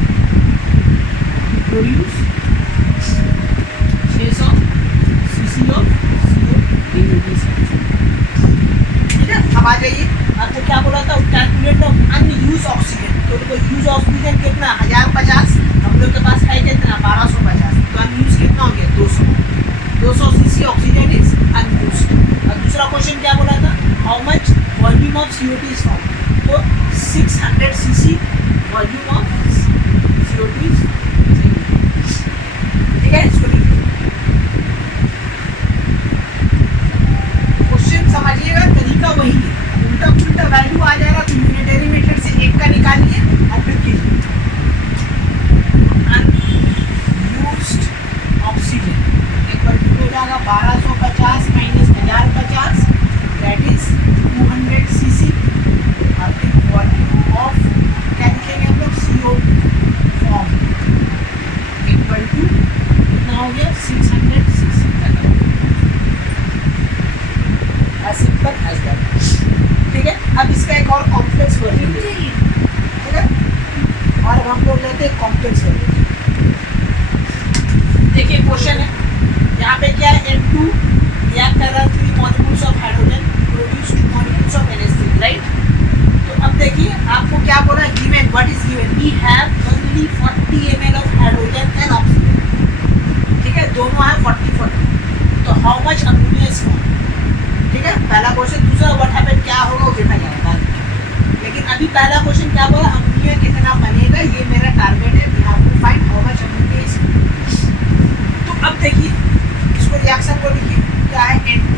प्रोड्यूस 600 cc ऑफ CO। ठीक है, अब आ जाइए, आपको क्या बोला था, कैलकुलेट द अनयूज ऑक्सीजन। तो देखो यूज ऑक्सीजन कितना 1050, हम लोग के पास है कितना 1250, तो अनयूज कितना हो गया 200 cc ऑक्सीजन इज अनयूज्ड। और दूसरा क्वेश्चन क्या बोला था, how much volume of CO2 is found, तो 600 cc volume of CO2 is, ठीक है। इसको लिखिए, क्वेश्चन समझिएगा, तरीका वही है, उल्टा पुल्टा वैल्यू आ जाएगा तो यूनिटरी मेथड से एक का निकालिए और फिर कीजिए। अनयूज्ड ऑक्सीजन इक्वल टू हो जाएगा 1250 माइनस 1050, दैट इज 200 cc, और फिर वॉल्यूम ऑफ क्या लिखेंगे हम लोग CO2 फॉर्म इक्वल टू कितना हो गया 600 cc। As simple as that, ठीक है। अब इसका एक और कॉम्प्लेक्स वर्जन, ठीक है, और अब हम लोग लेते हैं कॉम्प्लेक्स वर्जन। देखिए क्वेश्चन है, यहाँ पे क्या है N2 रिएक्ट कर रहा है 3 molecules of hydrogen produce 2 molecules of NH3, right. तो अब देखिए आपको क्या बोला, given what is given, we have only 40 ml of hydrogen and oxygen, ठीक है, दोनों है 40-40, तो how much ammonia is form, ठीक है, पहला क्वेश्चन। दूसरा व्हाट हैपेंड, क्या होगा वो देखा जाएगा, लेकिन अभी पहला क्वेश्चन क्या बोला, अमोनिया कितना बनेगा, ये मेरा टारगेट है, we have to find how much ammonia is. तो अब देखिए इसको रिएक्शन को लिखिए, क्या है N2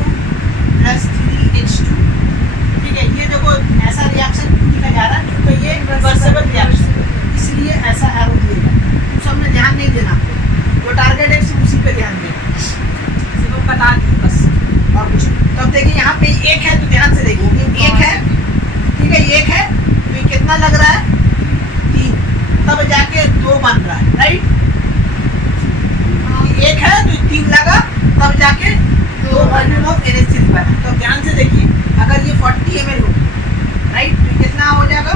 + 3H2, ठीक है। ये देखो ऐसा रिएक्शन लिखा जा रहा है तो ये रिवर्सिबल रिएक्शन, इसलिए ऐसा एरो दिएगा, उस सब में ध्यान नहीं देना, आपको जो टारगेट है सिर्फ उसी पे ध्यान देना, सिर्फ बता दी बस और कुछ। तो अब देखिए यहाँ पे एक है तो ध्यान से देखिए, एक है, ठीक है, एक है तो ये कितना लग रहा है 3, तब जाके 2 बन रहा है, राइट। एक है तो 3 लगा तब जाके 2 वॉल्यूम ऑफ NH3 बना। तो ध्यान से देखिए, अगर ये 40 ml हो, राइट, तो कितना हो जाएगा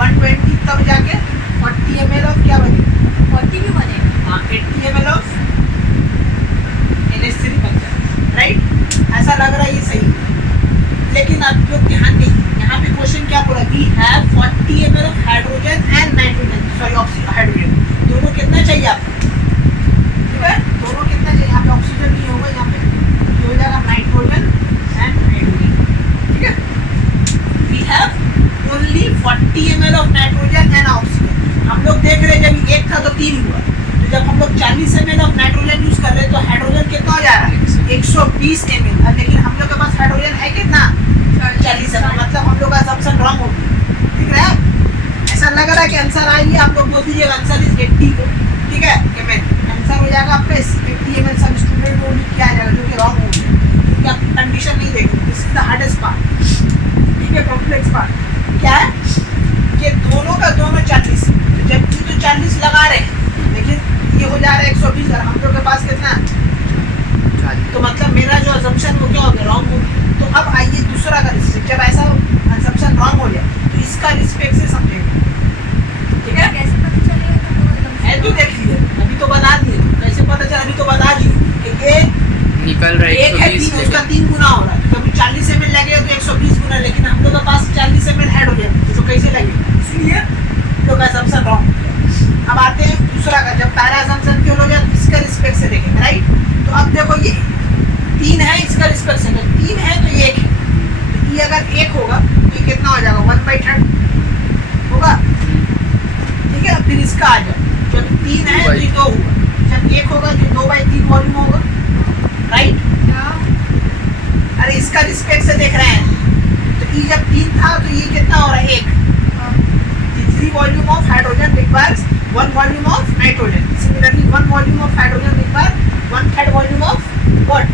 120, तब जाके 40 ml ऑफ क्या बनेगा 40 भी बनेगा, हाँ 80 ml ऑफ NH3 बन जाएगा, राइट। ऐसा लग रहा है ये सही है, लेकिन आप लोग ध्यान दीजिए, यहाँ पे क्वेश्चन क्या बोला, we have 40 ml of hydrogen and nitrogen, sorry oxygen hydrogen, दोनों कितना चाहिए आपको, दोनों कितना चाहिए, यहाँ पे ऑक्सीजन नहीं होगा, यहाँ पे ये हो जाएगा नाइट्रोजन एंड हाइड्रोजन, ठीक है। We have only 40 ml of nitrogen and oxygen. हम लोग देख रहे हैं जब एक था तो 3 हुआ, तो जब हम लोग 40 ml ऑफ नाइट्रोजन यूज कर रहे हैं तो हाइड्रोजन कितना हो जा रहा है 120 ml, लेकिन हम लोग के पास हाइड्रोजन है कितना 40 ml, मतलब हम लोग का असम्पशन रॉन्ग हो गया, ठीक है। ऐसा लग रहा है कि आंसर आएगी, आप लोग बोल दीजिएगा आंसर इज 80, ठीक है, आंसर हो जाएगा आपका 80 ml, सब स्टूडेंट को लिख के आ जाएगा, जो कि रॉन्ग हो गया, क्योंकि आप कंडीशन नहीं देखेंगे। This is the hardest part, ठीक है, कॉम्प्लेक्स पार्ट क्या है कि दोनों का दोनों 40, तो जब तो 40 लगा रहे हैं, लेकिन ये हो जा रहा है 120, और हम लोग के पास कितना, तो मतलब मेरा जो असम्पशन वो क्या हो गया रॉन्ग हो गया। तो अब आइए दूसरा का रिस्पेक्ट, जब ऐसा असम्पशन रॉन्ग हो जाए तो इसका रिस्पेक्ट से समझेंगे, ठीक है। कैसे पता चलेगा, है तो देख लीजिए, अभी तो बता दिए, कैसे पता चला, अभी तो बता दिए कि ये निकल रहा है एक है 3, उसका 3 गुना हो रहा है, तो कभी 40 ml लगेगा तो 120 गुना, लेकिन हम लोग के पास 40 ml ऐड हो जाएगा, तो कैसे लगेगा, इसलिए हम लोग का असम्पशन रॉन्ग। अब आते हैं दूसरा का, जब पहला असम्पशन फेल हो जाए तो इसका रिस्पेक्ट से देखेंगे, राइट। तो अब देखो ये तीन है इसका रिस्पेक्ट से, तो तीन है तो एक है, तो ये अगर एक होगा तो ये कितना हो जाएगा 1/3 होगा। ठीक है, फिर इसका आ जाए, जब तीन है तो ये 2 होगा, जब एक होगा तो 2/3 वॉल्यूम होगा, राइट। अरे इसका रिस्पेक्ट से देख रहे हैं, तो ये जब 3 था तो ये कितना हो रहा है 1, 3 volume of hydrogen requires 1 volume of nitrogen. Similarly 1 volume of hydrogen require 1/3 volume of what,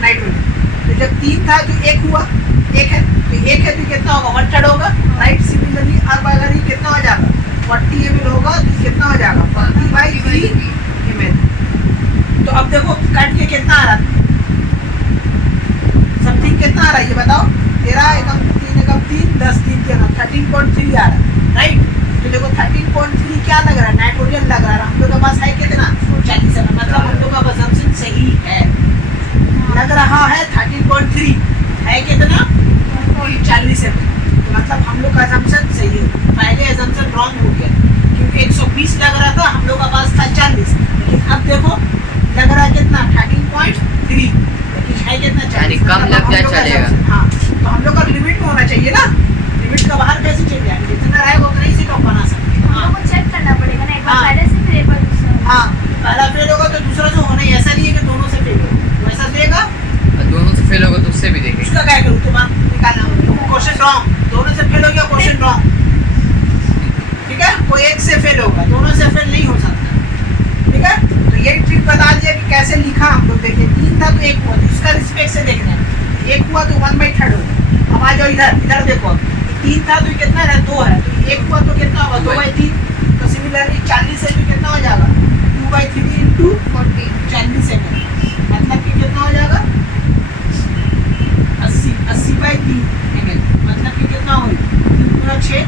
nitrogen. तो जब 3 था तो 1 हुआ, 1 है तो 1 है तो कितना होगा 1/3 होगा, राइट। सिमिलरली अब अगर ये कितना हो जाएगा 40 ml होगा तो कितना हो जाएगा 40/3 ml। तो अब देखो कट के कितना आ रहा है, समथिंग कितना आ रहा है ये बताओ, 13 एकम 3 एकम 3 10 3 13 13.3 आ रहा है, राइट। तो देखो 13.3 क्या लग रहा है, नाइट्रोजन लग रहा है, हम लोग के पास है कितना 47, मतलब हम लोग का assumption सही है, लग रहा है 13.3 है कितना 40 ml, तो मतलब हम लोग का assumption सही है। पहले assumption रॉन्ग हो गया क्योंकि 120 लग रहा था, हम लोग का पास था 40, लेकिन अब देखो लग रहा है कितना 13.3, लेकिन है कितना 40, कम लग जाए चलेगा। हाँ, तो हम लोग का लिमिट में होना चाहिए ना, लिमिट का बाहर कैसे चल जाएगा, जितना रहेगा उतना ही से कम बना सकते हैं। हम लोग को चेक करना पड़ेगा ना, एक बार हाँ। पहले से फिर एक बार दूसरा। हाँ, पहला फेल होगा तो दूसरा जो होना ही, ऐसा नहीं है कि दोनों से फेल हो, वैसा देगा दोनों से फेल होगा तो उससे भी देखेंगे। उसका क्या करूँ, तुम्हारा निकालना होगा क्वेश्चन रॉन्ग, दोनों से फेल हो गया क्वेश्चन रॉन्ग, ठीक है। कोई एक से फेल होगा, दोनों से फेल नहीं हो सकता, ठीक है। तो यही ट्रिक बता दिया कि कैसे लिखा हम लोग, देखिए 3 था तो 1 हुआ, तो इसका रिस्पेक्ट से देखना है, 1 हुआ तो 1/3 होगा। अब आ जाओ इधर, इधर देखो 3 था तो कितना है 2 है, तो 1 हुआ तो कितना होगा 2/3, तो सिमिलरली 40 है तो कितना हो जाएगा 2/3 इंटू 40 ml, मतलब कि कितना हो जाएगा 80/3 ml, मतलब कि कितना हो 3×6,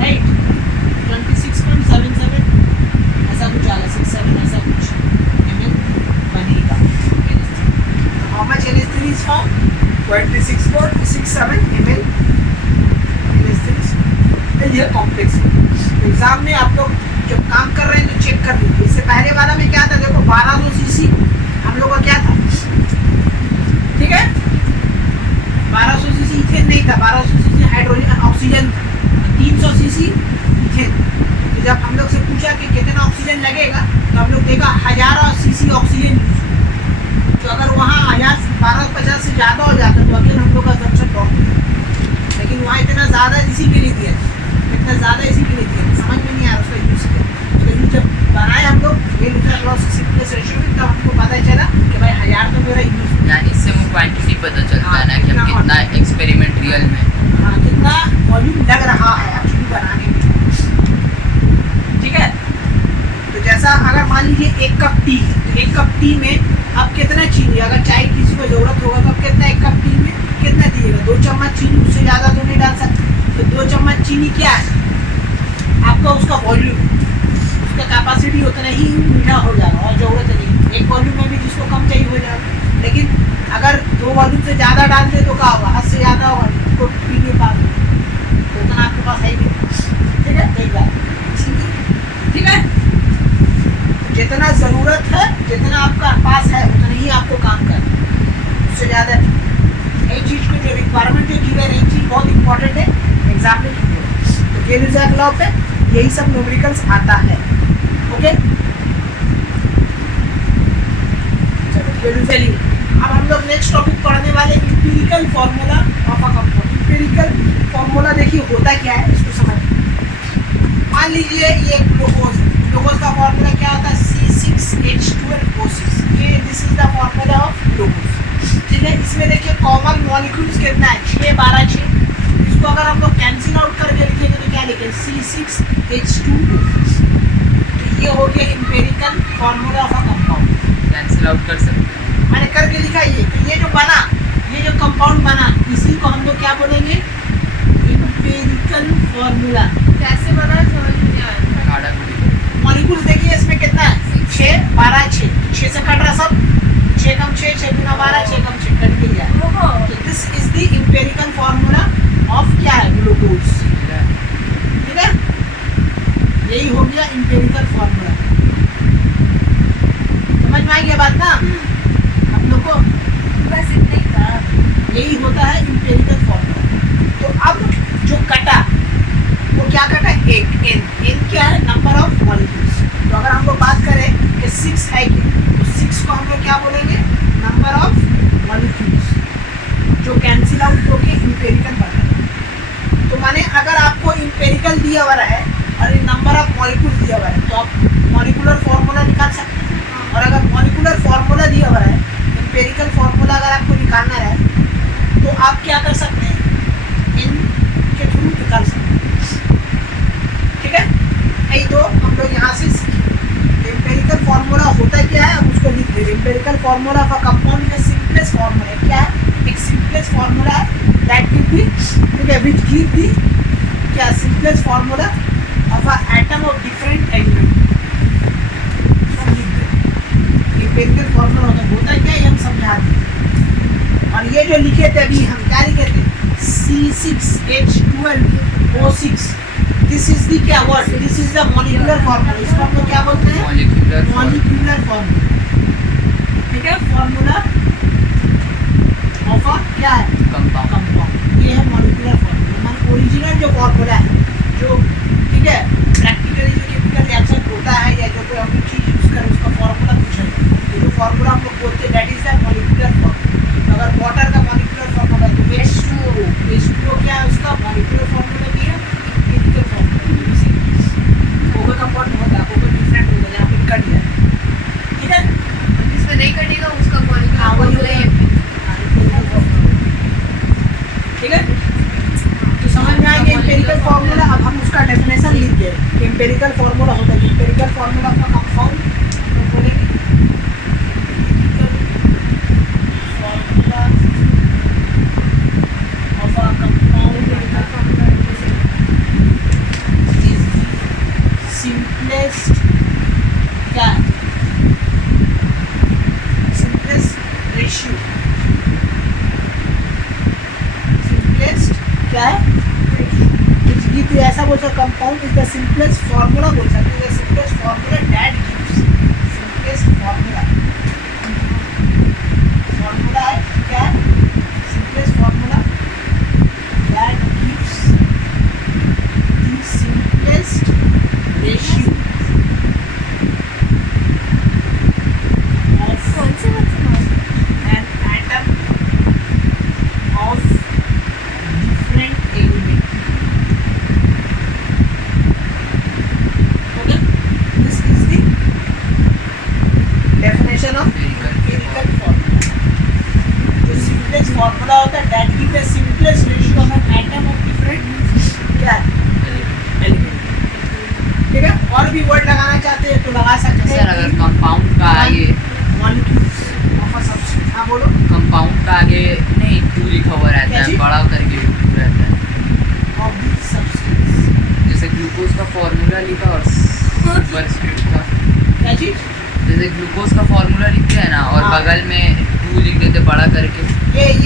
राइट 26.77 ऐसा कुछ आएगा, 67 ऐसा कुछ ml बनेगा। How much NH3 is form 26.67 ml NH3। ये कॉम्प्लेक्स है, एग्जाम में आप लोग जब काम कर रहे हैं तो चेक कर लीजिए। इससे पहले वाला में क्या था, देखो 1200 सीसी हम लोग का क्या था, ठीक है 1200 सीसी इथेन नहीं था, 1200 सीसी हाइड्रोजन ऑक्सीजन था, 300 सीसी इथेन। तो जब हम लोग से पूछा कि कितना ऑक्सीजन लगेगा तो हम लोग देखा 1000 सीसी ऑक्सीजन यूज, तो अगर वहाँ 1250 से ज़्यादा हो जाता तो अगेन हम लोग का assumption रॉन्ग होता, लेकिन वहाँ इतना ज़्यादा इसीलिए दिया, इतना ज़्यादा इसीलिए दिया, समझ में नहीं आ रहा उसका यूज़ किया। तो यूज जब बनाए हम लोग ये न्यूट्रल लॉस सिंपलेस रेशियो में, तब हमको पता चला कि भाई 1000 तो मेरा यूज, यानी इससे वो क्वांटिटी पता चलता है ना कि हम कितना एक्सपेरिमेंट रियल में, हाँ कितना वॉल्यूम लग रहा है एक्चुअली बनाने में, ठीक है। तो जैसा अगर मान लीजिए 1 कप टी है, तो 1 कप टी में अब कितना चीनी, अगर चाय किसी को ज़रूरत होगा तो अब कितना 1 कप टी में कितना दिएगा 2 चम्मच चीनी, उससे ज़्यादा तो नहीं डाल सकते। तो 2 चम्मच चीनी क्या है आपका, उसका वॉल्यूम, उसका कैपेसिटी उतना ही मीठा हो जाएगा और ज़रूरत नहीं, 1 वॉल्यूम में भी जिसको कम चाहिए हो जाएगा। लेकिन अगर 2 वॉल्यूम से ज़्यादा डालते तो क्या होगा, हद से ज़्यादा होगा, उसको पी नहीं पाओगे, तो उतना आपके पास है ही नहीं, ठीक है। एक बार ठीक है, जितना ज़रूरत है जितना आपका पास है उतना ही आपको काम करना, उससे ज़्यादा एक चीज़ को जो रिक्वायरमेंट जो गिवन है, एक चीज़ बहुत इंपॉर्टेंट है एग्जाम में, तो गेलुज़ैक लॉ पे यही सब न्यूमेरिकल्स आता है, ओके। चलिए अब हम लोग नेक्स्ट टॉपिक पढ़ने वाले empirical formula of a compound. Empirical formula देखिए होता क्या है, इसको समझिए। मान लीजिए ये ग्लूकोज है, ग्लूकोज का फार्मूला क्या होता है C6H12O6, ये this is the formula of glucose, ठीक है। इसमें देखिए कॉमन मॉलिक्यूल्स कितना है 6 12 6, इसको अगर हम लोग कैंसिल आउट करके लिखेंगे तो क्या लिखेंगे C6H2O, तो ये हो गया empirical formula of a compound, cancel out कर सकते हैं। मैंने करके लिखा ये, तो ये जो बना, ये जो कंपाउंड बना, इसी को हम लोग क्या बोलेंगे इंपीरिकल फार्मूला। कैसे बना है समझ में नहीं आया। गाढ़ा गुड़ी मॉलिक्यूल्स देखिए इसमें कितना है 6 12 6, 6 से कट रहा सब, 6 कम 6 6 गुना 12 6 कम 6 कट गया। ओहो, तो this is the empirical formula of क्या है ग्लूकोज, ठीक है। यही हो गया इंपीरिकल फार्मूला, समझ में आई ये बात ना हम लोग को। बस इतना ही था। यही होता है इंपेरिकल फॉर्मूला। तो अब जो कटा वो क्या कटा, एक एन क्या है, नंबर ऑफ मॉलिक्यूल्स। तो अगर हम लोग बात करें कि 6 है कि, तो 6 को हम लोग क्या बोलेंगे, नंबर ऑफ मॉलिक्यूल्स, जो कैंसिल आउट होके इंपेरिकल बनता है। तो माने अगर आपको इंपेरिकल दिया हुआ है और नंबर ऑफ मॉलिक्यूल दिया हुआ है तो आप मॉलिक्यूलर फार्मूला निकाल सकते हैं। और अगर मॉलिक्यूलर फार्मूला दिया हुआ है, इंपेरिकल फार्मूला अगर आपको निकालना है तो आप क्या कर सकते हैं, इन के थ्रू निकाल सकते हैं। ठीक है, यही दो हम लोग यहाँ से सीखे। इंपेरिकल फार्मूला होता क्या है, अब उसको लिख दे। इंपेरिकल फार्मूला फॉर कंपाउंड में सिंपलेस्ट फार्मूला है, क्या है, एक सिंपलेस्ट फार्मूला है दैट गिव दी, ठीक है, विच गिव दी क्या, simplest formula of a atom of different element. Empirical formula होता है क्या, ये हम समझा दें। और ये जो लिखे थे अभी हम क्या लिखे थे, C6H12O6, दिस इज दी क्या word, this is the molecular formula. इसको हम लोग क्या बोलते हैं, मॉलिक्यूलर फार्मूला। ठीक है, फार्मूला ऑफ अ क्या है, कंपाउंड। ये है मॉलिक्यूलर फार्मूला। मान ओरिजिनल जो फार्मूला है, जो ठीक है प्रैक्टिकली जो केमिकल रिएक्शन होता है या जो कोई हम चीज यूज करें उसका फार्मूला पूछेंगे, तो जो फार्मूला हम लोग बोलते हैं that is the molecular formula. अगर वाटर का मॉलिक्यूलर फार्मूला तो H2O, H2O क्या है, उसका मॉलिक्यूलर फार्मूला भी है, केमिकल फार्मूला भी है। कोका कंपाउंड होता है, कोका डिफरेंट होता है, यहाँ पे कट गया, ठीक है, जिसमें नहीं कटेगा उसका हाँ, मॉलिक्यूलर वही फार्मूला ये ठीक है। तो समझ में आएंगे इंपेरिकल फार्मूला। अब हम उसका डेफिनेशन लिख दे कि इंपेरिकल फार्मूला होता है, इंपेरिकल फार्मूला का कंपाउंड हम लोग बोलेंगे formula of a compound is simplest क्या है, सिंपलेस्ट रेशियो, क्या है, तो ऐसा बोल सकते, compound is the simplest formula बोल सकते हैं, simplest formula that gives, simplest formula, formula है क्या है, simplest formula that gives the simplest ratio of कौन से an atom of different element. Okay, this is the definition of empirical formula. जो simplest formula होता है that gives the simplest ratio of an atom of different क्या element. ठीक है, और भी वर्ड लगाना चाहते हैं तो लगा सकते हैं। सर अगर कंपाउंड का आगे मॉलिक्यूल्स ऑफ अ सब्सटेंस, हाँ बोलो, कंपाउंड का आगे नहीं 2 लिखा हुआ रहता क्या है, चीज़? बड़ा करके 2 रहता है। ऑफ द सब्सटेंस, जैसे ग्लूकोज का फॉर्मूला लिखा और सुपर स्क्रिप्ट का, क्या चीज, जैसे ग्लूकोज का फॉर्मूला लिखते हैं ना और हाँ। बगल में 2 लिख देते बड़ा करके।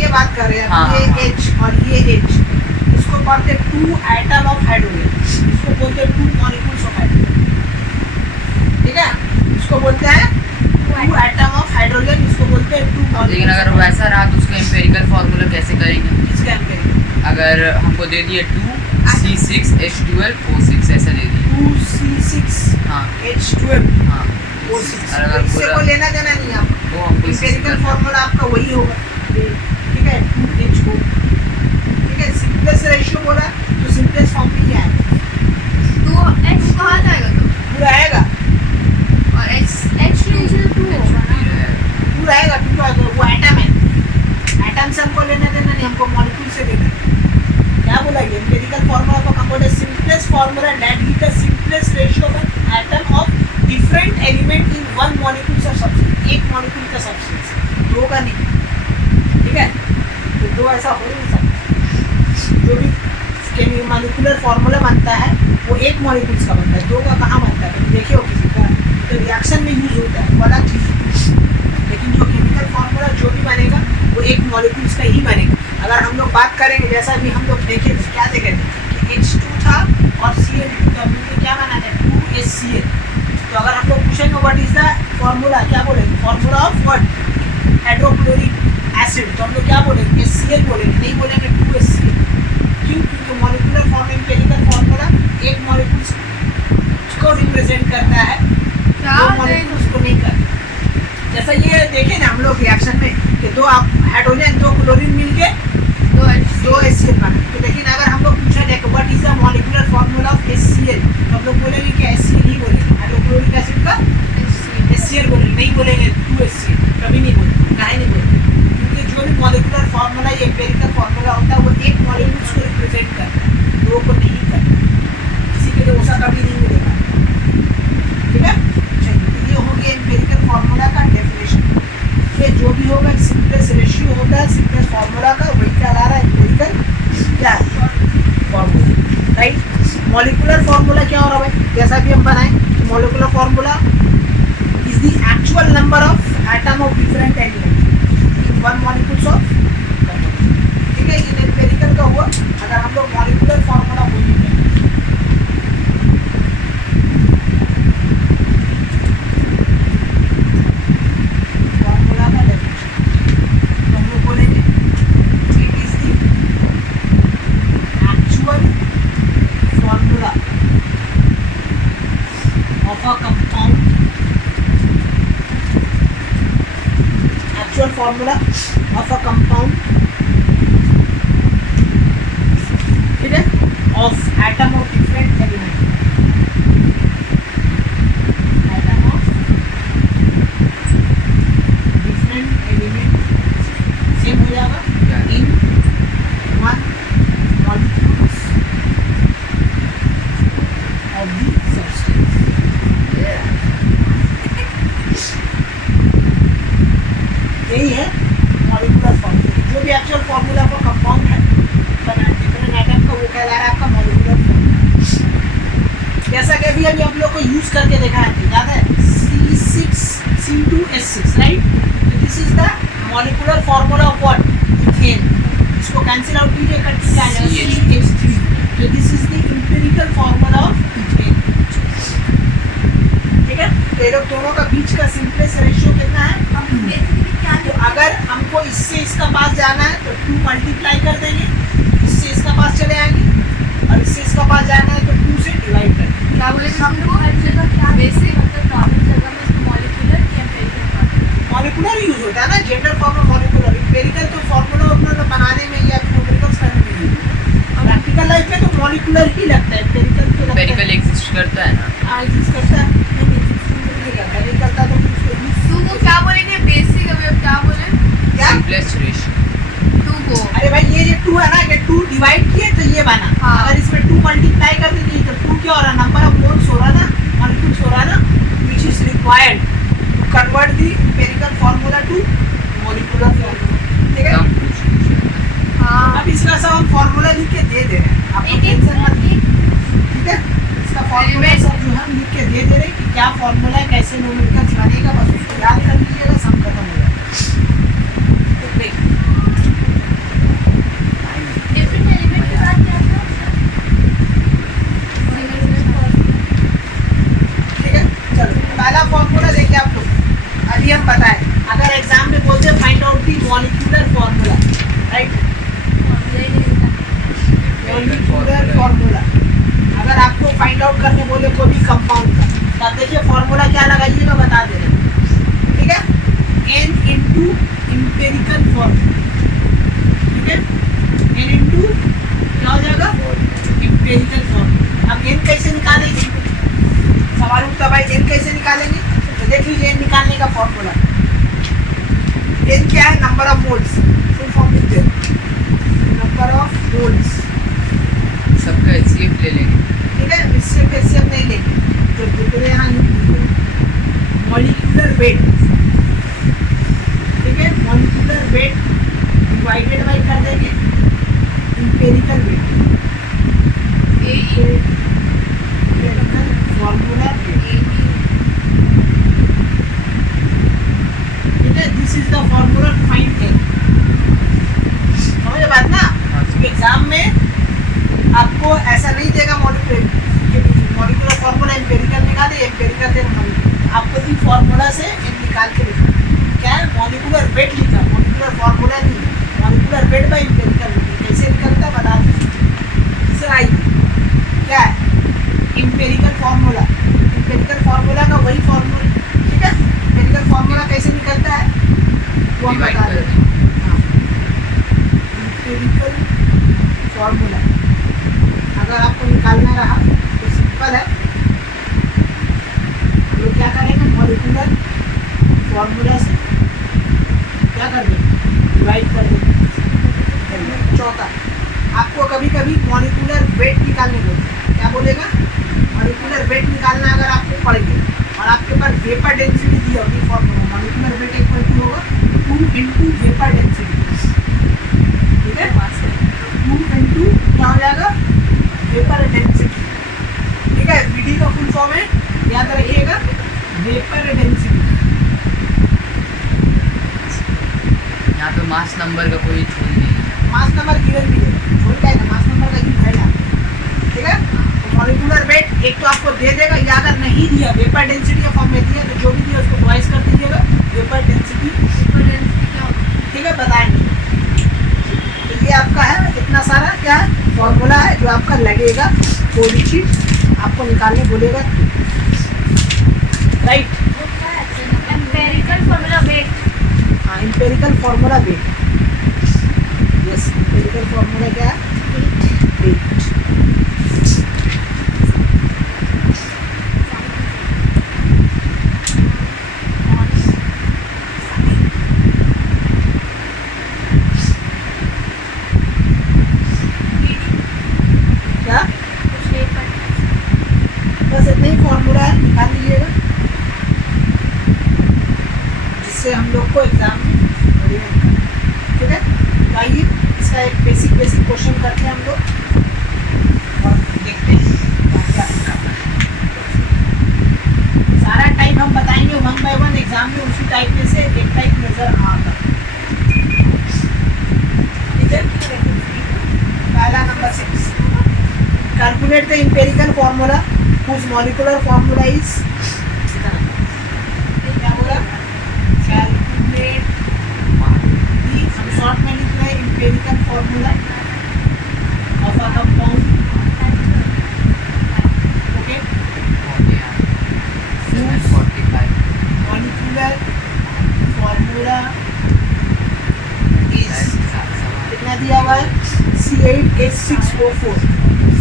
ये बात कर रहे हैं, हाँ, ये हाँ। H और ये H, इसको बोलते हैं 2 एटम ऑफ हाइड्रोजन, इसको बोलते हैं 2 मॉलिक्यूल्स ऑफ हाइड्रोजन। ठीक है, इसको बोलते हैं 2 एटम ऑफ हाइड्रोजन, इसको बोलते हैं 2 मॉलिक्यूल्स। लेकिन अगर वैसा रहा तो उसका एम्पेरिकल फार्मूला कैसे करेंगे? इसका एम्पेरिकल अगर हमको दे दिए 2C6H12O6 ऐसा दे दिए, 2C6 हाँ H12 हाँ, O6, और अगर इससे पूरा कोई लेना देना नहीं है आपको, वो हमको एम्पेरिकल फार्मूला आपका वही होगा। ठीक है, 2H4, ठीक है, सिंपलेस्ट रेशियो बोला तो सिंपलेस्ट फॉर्म में ही आएगा, तो H कहाँ जाएगा तो पूरा आएगा, और H2 होगा ना, पूरा आएगा, क्योंकि वो एटम है, एटम से हमको लेना देना नहीं, हमको मॉलिक्यूल से लेना है। क्या बोला ये एम्पिरिकल फार्मूला का कंपाउंड है simplest formula that gives the simplest ratio of an atom of different element in one molecule of substance, एक मॉलिक्यूल का सब्सटेंस, दो का नहीं। ठीक है, तो दो ऐसा हो नहीं सकता, जो भी मॉलिक्यूलर फार्मूला बनता है वो एक मॉलिक्यूल्स का बनता है, दो का कहाँ बनता है, कभी देखे हो किसी का, तो रिएक्शन में यूज होता है वो अलग चीज़, लेकिन जो केमिकल फार्मूला जो भी बनेगा वो एक मॉलिक्यूल्स का ही बनेगा। अगर हम लोग बात करेंगे जैसा भी हम लोग देखे थे, क्या देखे थे कि H2 था और Cl2 था, मिलकर क्या बना था 2HCl। तो अगर हम लोग पूछेंगे व्हाट इज द फार्मूला, क्या बोलेंगे, formula of what, hydrochloric acid तो हम लोग क्या बोलेंगे, HCl बोलेंगे, नहीं बोलेंगे 2HCl। क्यों? क्योंकि मॉलिक्यूलर फॉर्म एम्पिरिकल फॉर्मूला एक मॉलिक्यूल्स को रिप्रेजेंट करता है, दो मॉलिक्यूल्स को नहीं करता। जैसा ये देखें ना हम लोग रिएक्शन में कि दो हाइड्रोजन दो क्लोरीन मिलके दो HCl बना। तो लेकिन अगर हम लोग पूछा जाए what is the molecular formula of HCl तो हम लोग बोलेंगे कि HCl ही बोलेंगे, हाइड्रोक्लोरिक एसिड का HCl बोलेंगे, नहीं बोलेंगे 2HCl, कभी नहीं बोलेंगे। काहे नहीं बोलेंगे? क्योंकि जो भी मॉलिक्यूलर फार्मूला या एम्पिरिकल फार्मूला होता है वो एक मॉलिक्यूल्स को रिप्रेजेंट करता है, दो को नहीं करता। किसी के लिए वैसा कभी नहीं मिलेगा। ठीक है, चलिए ये हो गया एम्पिरिकल फार्मूला का डेफिनेशन। ये जो भी होगा सिंपलेस्ट रेशियो होता है सिंपलेस्ट फार्मूला का, वही कहला रहा है एम्पिरिकल क्या फार्मूला, राइट। मॉलिक्यूलर फार्मूला क्या हो रहा है भाई, जैसा भी हम बनाए molecular formula is the actual number of atom of different element in one molecules of ठीक है। ये एम्पिरिकल का हुआ। अगर हम लोग मॉलिक्यूलर फार्मूला बोलेंगे फार्मूला का डेफिनेशन तो हम लोग बोलेंगे it is the actual formula of a compound, actual formula of a compound, ठीक है, of atom of different element, atom of different element same हो जाएगा in one molecules of the substance। यही है मॉलिक्यूलर फार्मूला। जो भी actual formula का compound है डिफरेंट एटम का वो कहला रहा है आपका मॉलिक्यूलर फार्मूला। जैसा कि अभी हम लोग को यूज करके देखा है, याद है C6C2H6, राइट। तो this is the molecular formula of what, ethane. इसको कैंसिल आउट कीजिए, कट क्या आ जाएगा CH3। तो this is the empirical formula of ethane. ठीक है, तो ये लोग दोनों का बीच का सिंपलेस्ट रेशियो कितना है। तो अगर हमको इससे इसका पास जाना है तो 2 मल्टीप्लाई कर देंगे, इससे इसका पास चले आएंगे, और इससे इसका पास जाना है तो 2 से डिवाइड कर देंगे। क्या बोले हमको हर जगह क्या बेसिक मतलब नॉर्मल जगह में मॉलिक्यूलर या एम्पिरिकल मॉलिक्यूलर यूज होता है ना, जनरल फॉर्म में मॉलिक्यूलर। एम्पिरिकल तो फार्मूला अपना बनाने में या न्यूमेरिकल्स करने में यूज होता है। प्रैक्टिकल लाइफ में तो मॉलिक्यूलर ही लगता है, एम्पिरिकल तो एम्पिरिकल एग्जिस्ट करता है ना। हां एग्जिस्ट करता है, नहीं करता तो उसको यूज। तू वो क्या बोलेंगे बेसिक, अभी अब क्या बोले क्या सिंपलेस्ट रेशियो तू वो अरे भाई ये 2 है ना, ये 2 डिवाइड किए तो ये बना। हाँ। अगर इसमें 2 मल्टीप्लाई कर देंगे तो 2 क्या हो रहा है, नंबर ऑफ मोल्स हो रहा ना, मॉलिक्यूल्स हो रहा ना, which is required to convert the empirical formula to molecular formula. ठीक है, हाँ अब इसका सब हम फार्मूला लिख के दे दे रहे हैं, आप एक टेंशन मत लीजिए। एक ठीक है, इसका फार्मूला सब जो हम लिख के दे दे रहे हैं कि क्या फार्मूला है, कैसे न्यूमेरिकल्स बनेगा, बस उसको याद कर लीजिएगा, सब खत्म हो जाएगा। तो देखिए डिफरेंट एलिमेंट के साथ क्या था। ठीक है, चलो पहला फॉर्मूला देखिए आप लोग। अभी हम बताएं, अगर एग्जाम में बोलते हैं find out the molecular formula, right, molecular formula. अगर आपको फाइंड आउट करने बोले कोई भी कंपाउंड का, तो आप देखिए फार्मूला क्या लगाइएगा, बता दे रहे हैं। ठीक है, n इंटू एम्पिरिकल फार्मूला। ठीक है, n इंटू क्या हो जाएगा, एम्पिरिकल फार्मूला। अब n कैसे निकालेंगे, सवाल उठता भाई n कैसे निकालेंगे। तो देख लीजिए n निकालने का फार्मूला, n क्या है, number of moles. Full form लिखते हैं, नंबर ऑफ मोल्स। सबका HCF ले लेंगे। ठीक है, इससे कैसे हम नहीं लेंगे, तो दूसरे यहाँ मॉलिक्यूलर वेट। ठीक है, मॉलिक्यूलर वेट डिवाइडेड बाय कर देंगे एम्पिरिकल वेट। Empirical formula. ठीक है, this is the formula to find n। समझ बात ना। एग्जाम में आपको ऐसा नहीं देगा मॉलिक्यूलर फार्मूला एम्पिरिकल निकाले, एम्पिरिकल देन मॉलिक्यूलर। आपको इन फार्मूला से n निकाल के लिखना क्या है, मॉलिक्यूलर वेट लिखा, मॉलिक्यूलर फार्मूला वो हम Divide बता कर दें। दें। हाँ, एम्पिरिकल फॉर्मूला अगर आपको निकालना रहा तो सिंपल है, हम लोग क्या करेंगे, मॉलिक्यूलर फॉर्मूला से क्या कर देंगे, डिवाइड कर देंगे। चौथा, आपको कभी कभी मॉलिक्यूलर वेट निकालने बोलते हैं, क्या बोलेगा, मॉलिक्यूलर वेट निकालना अगर आपको पड़ गया और आपके पास वेपर डेंसिटी दी होगी formula, molecular weight equal to होगा 2 इंटू वेपर डेंसिटी, ठीक है, 2 इंटू क्या हो जाएगा, वेपर डेंसिटी, ठीक है। वीडी का फुल फॉर्म है, याद रखिएगा, वेपर डेंसिटी। यहाँ पे मास नंबर का कोई छोड़ नहीं है। मास नंबर गिवन भी है, छोड़ क्या है ना, मास नंबर का यूज है यहाँ, ठीक है। तो मॉलिक्यूलर वेट एक तो आपको दे देगा, या अगर नहीं दिया, वेपर डेंसिटी का फॉर्म में दिया तो जो भी दिया उसको ट्वाइस कर दीजिएगा, वेपर डेंसिटी, ठीक है, बताएंगे। तो ये आपका है, इतना सारा क्या है, फॉर्मूला है जो आपका लगेगा, कोई चीज आपको निकालने बोलेगा, राइट। Empirical formula weight. हाँ, empirical formula weight, yes, empirical formula क्या है, वेट। क्या, बस इतना ही फॉर्मूला है, निकाल लीजिएगा, जिससे हम लोग को एग्जाम में बढ़िया निकले, ठीक है। तो आइए इसका एक बेसिक क्वेश्चन करते हैं हम लोग और देखते हैं क्या क्या करना है। सारा टाइप हम बताएंगे 1 बाय 1, एग्जाम में उसी टाइप में से एक टाइप नजर आता, ठीक है। पहला number 6, calculate the empirical formula whose molecular formula is, क्या बोला, कैलकुलेट दी, हम शॉर्ट में लिख रहे हैं, empirical formula of a compound, okay, 745 molecular formula is, कितना दिया हुआ है, C8H6O4,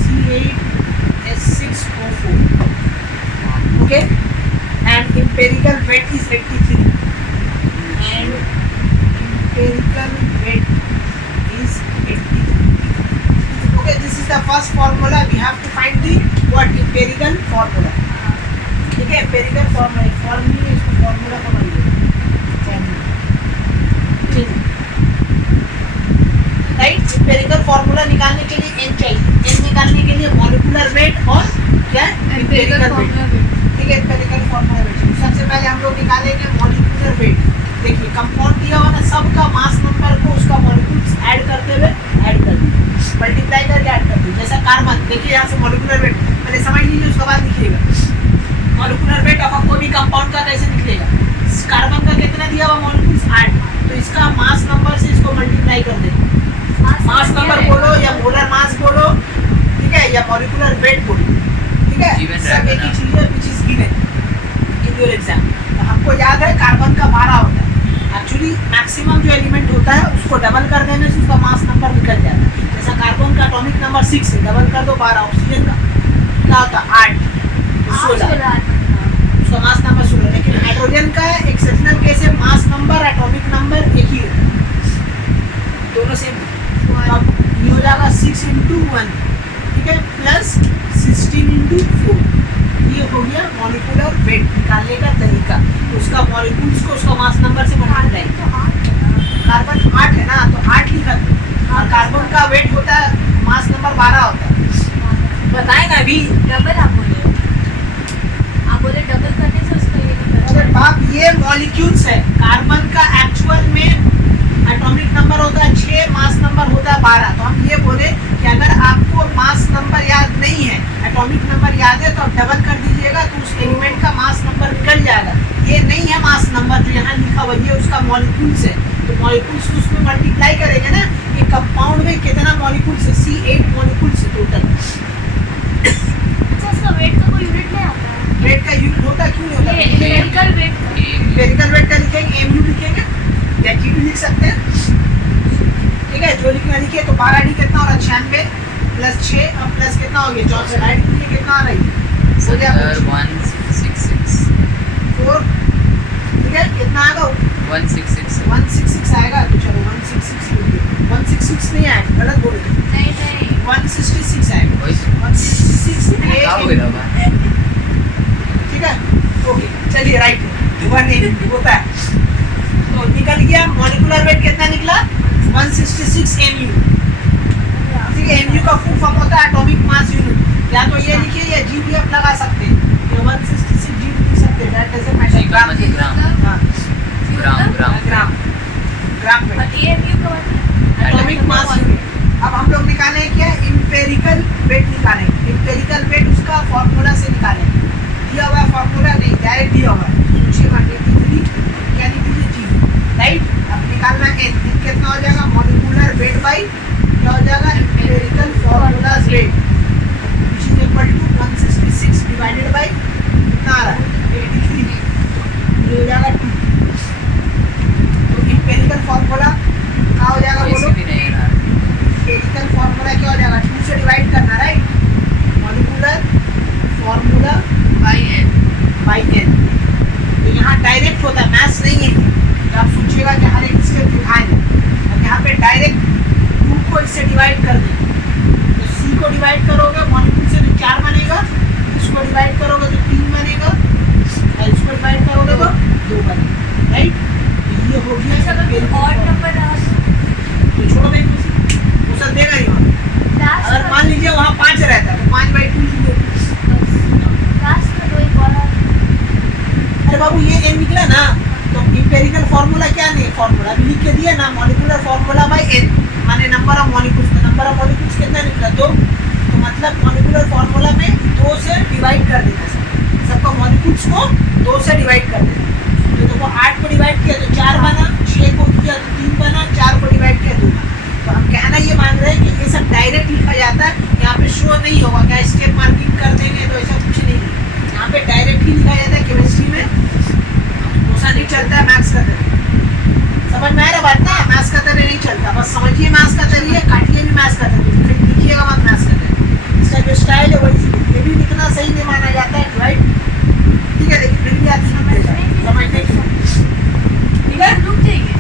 C8H6O4, okay, and empirical weight is 83, and empirical weight is 83, okay. This is the first formula, we have to find the what, empirical formula, ठीक है। empirical formula, formula, इसको formula को right. Empirical formula निकालने के लिए n चाहिए, n निकालने के लिए मॉलिक्यूलर वेट और क्या, एम्पिरिकल वेट, ठीक है। एम्पिरिकल फॉर्मूला वेट, सबसे पहले हम लोग निकालेंगे मॉलिक्यूलर वेट। देखिए कंपाउंड दिया हुआ ना, सबका मास नंबर को उसका मॉलिक्यूल्स ऐड करते हुए ऐड कर दीजिए, मल्टीप्लाई करके ऐड कर दीजिए। जैसा कार्बन, देखिए यहाँ से मॉलिक्यूलर वेट पहले समझ लीजिए, उसके बाद लिखिएगा मॉलिक्यूलर वेट ऑफ कोई भी कंपाउंड का कैसे निकलेगा। कार्बन का कितना दिया हुआ मॉलिक्यूल्स 8, तो इसका मास नंबर से इसको मल्टीप्लाई कर देंगे, मास नंबर बोलो या मोलर मास बोलो, ठीक है, या मॉलिक्यूलर वेट बोलो, ठीक है, सब एक ही चीज है which is given in your exam. तो हमको याद है कार्बन का 12 होता है, एक्चुअली मैक्सिमम जो एलिमेंट होता है उसको डबल कर देने से उसका मास नंबर निकल जाता है। जैसा कार्बन का एटॉमिक नंबर 6 है, डबल कर दो 12, ऑक्सीजन का क्या होता है 8, 16, उसका मास नंबर 16। लेकिन हाइड्रोजन का एक्सेप्शनल केस है, मास नंबर एटॉमिक नंबर एक ही है, दोनों सेम। अब ये हो जाएगा 6 इंटू 1, ठीक है, प्लस 16 इंटू 4, ये हो गया मॉलिक्यूलर वेट निकालने का तरीका। तो उसका मॉलिक्यूल्स को उसका मास नंबर से मल्टीप्लाई, कार्बन 8 है ना, तो 8 लिखा, और कार्बन का वेट होता है, मास नंबर 12 होता है, बताए ना अभी। डबल आप बोले डबल करने से उसका ये नहीं अरे बाप, ये मॉलिक्यूल्स है, कार्बन का एक्चुअल में एटॉमिक नंबर होता है 6, मास नंबर होता है 12। तो हम ये बोले कि अगर आपको मास नंबर याद नहीं है, एटॉमिक नंबर याद है, तो आप डबल कर दीजिएगा, तो उस एलिमेंट का मास नंबर निकल जाएगा। ये नहीं है मास नंबर जो यहाँ लिखा हुआ, ये उसका मॉलिक्यूल्स है, तो मॉलिक्यूल्स को उसमें मल्टीप्लाई करेंगे ना, कि कंपाउंड में कितना मॉलिक्यूल्स है, C8 मॉलिक्यूल्स है टोटल। अच्छा, इसका वेट का कोई यूनिट नहीं आता है, वेट का यूनिट होता क्यों नहीं होता, एम्पिरिकल वेट एम्पिरिकल वेट का लिखेंगे, mu लिखेंगे या G2 लिख सकते हैं, ठीक है। जो लिखना लिखिए। तो 12D कितना हो रहा है 96 प्लस 6 अब प्लस कितना हो गया 64 राइट के लिए कितना आ रही है हो गया 166 4, ठीक है। कितना आएगा 166 166 आएगा। तो चलो 166 लिख दिया। 166 नहीं आएगा, गलत बोले थे। नहीं नहीं 166 आएगा। वही 166 क्या हो गया बा ठीक है। ओके चलिए राइट 1 होता है। तो निकल गया मॉलिक्यूलर वेट कितना निकला 166 mu, ठीक है। mu का फुल फॉर्म होता है एटॉमिक मास यूनिट। या तो ये लिखिए या जी भी आप लगा सकते हैं। ये 166 जी लिख सकते हैं, दैट डजंट मैटर। ग्राम ग्राम हाँ ग्राम ग्राम ग्राम में और ये mu का मतलब एटॉमिक मास यूनिट। अब हम लोग निकाले क्या इंपेरिकल वेट निकालें। इंपेरिकल वेट उसका फॉर्मूला से निकालें। दिया हुआ फॉर्मूला नहीं, डायरेक्ट दिया हुआ है। सोचिए 183 क्या लिख दीजिए जी, राइट। अब निकालना n कितना हो जाएगा मॉलिक्यूलर वेट बाई क्या हो जाएगा empirical formula weight which is equal to 166 divided by कितना आ रहा है 83, ये हो जाएगा 2। तो इंपेरिकल फॉर्मूला क्या हो जाएगा बोलो। भी नहीं रहा इंपेरिकल फॉर्मूला क्या हो जाएगा 2 से डिवाइड करना, right. Molecular formula by n। तो यहाँ डायरेक्ट होता है, मैथ्स नहीं है। तो आप सोचिएगा कि हर एक स्टेप दिखाएंगे। अब यहाँ पे डायरेक्ट 2 को इससे डिवाइड कर देंगे। तो c को डिवाइड करोगे मॉलिक्यूल से तो 4 बनेगा, इसको डिवाइड करोगे तो 3 बनेगा, और इसको डिवाइड करोगे तो 2 बनेगा, राइट। तो ये हो गया अच्छा अगर empirical ऑड formula। नंबर रहा तो छोड़ देंगे वो सब देगा ही वहाँ। लास्ट अगर मान लीजिए वहाँ 5 रहता है तो 5/2 लिख दो। लास्ट में 2 एक और अरे बाबू ये n निकला ना, तो इंपेरिकल फॉर्मूला क्या नहीं फॉर्मूला अभी लिख के दिया ना मॉलिक्यूलर फॉर्मूला बाय n माने नंबर ऑफ मॉलिक्यूल्स। तो नंबर ऑफ मॉलिक्यूल्स कितना निकला 2। तो मतलब मॉलिक्यूलर फॉर्मूला में 2 से डिवाइड कर देना सबका मॉलिक्यूल्स को 2 से डिवाइड कर देना। तो देखो 8 को डिवाइड किया तो 4 बना, 6 को किया तो 3 बना, 4 को डिवाइड किया 2 बना। तो हम कहना ये मान रहे हैं कि ये सब डायरेक्ट लिखा जाता है, यहाँ पे शो नहीं होगा। क्या स्टेप मार्किंग कर देंगे तो ऐसा कुछ नहीं है, यहाँ पे डायरेक्ट ही लिखा जाता है। केमिस्ट्री में ऐसा नहीं चलता है मैथ्स का तरीका। समझ में आ रहा बात ना, मैथ्स का तरीका नहीं चलता। बस समझिए मैथ्स का तरीका, काटिए भी मैथ्स का तरीका, फिर लिखिएगा मत मैथ्स का तरीका। इसका जो स्टाइल है वही ये भी लिखना सही नहीं माना जाता है, राइट। ठीक है, लेकिन फिर भी आप समझने की ठीक है। रुक जाइए।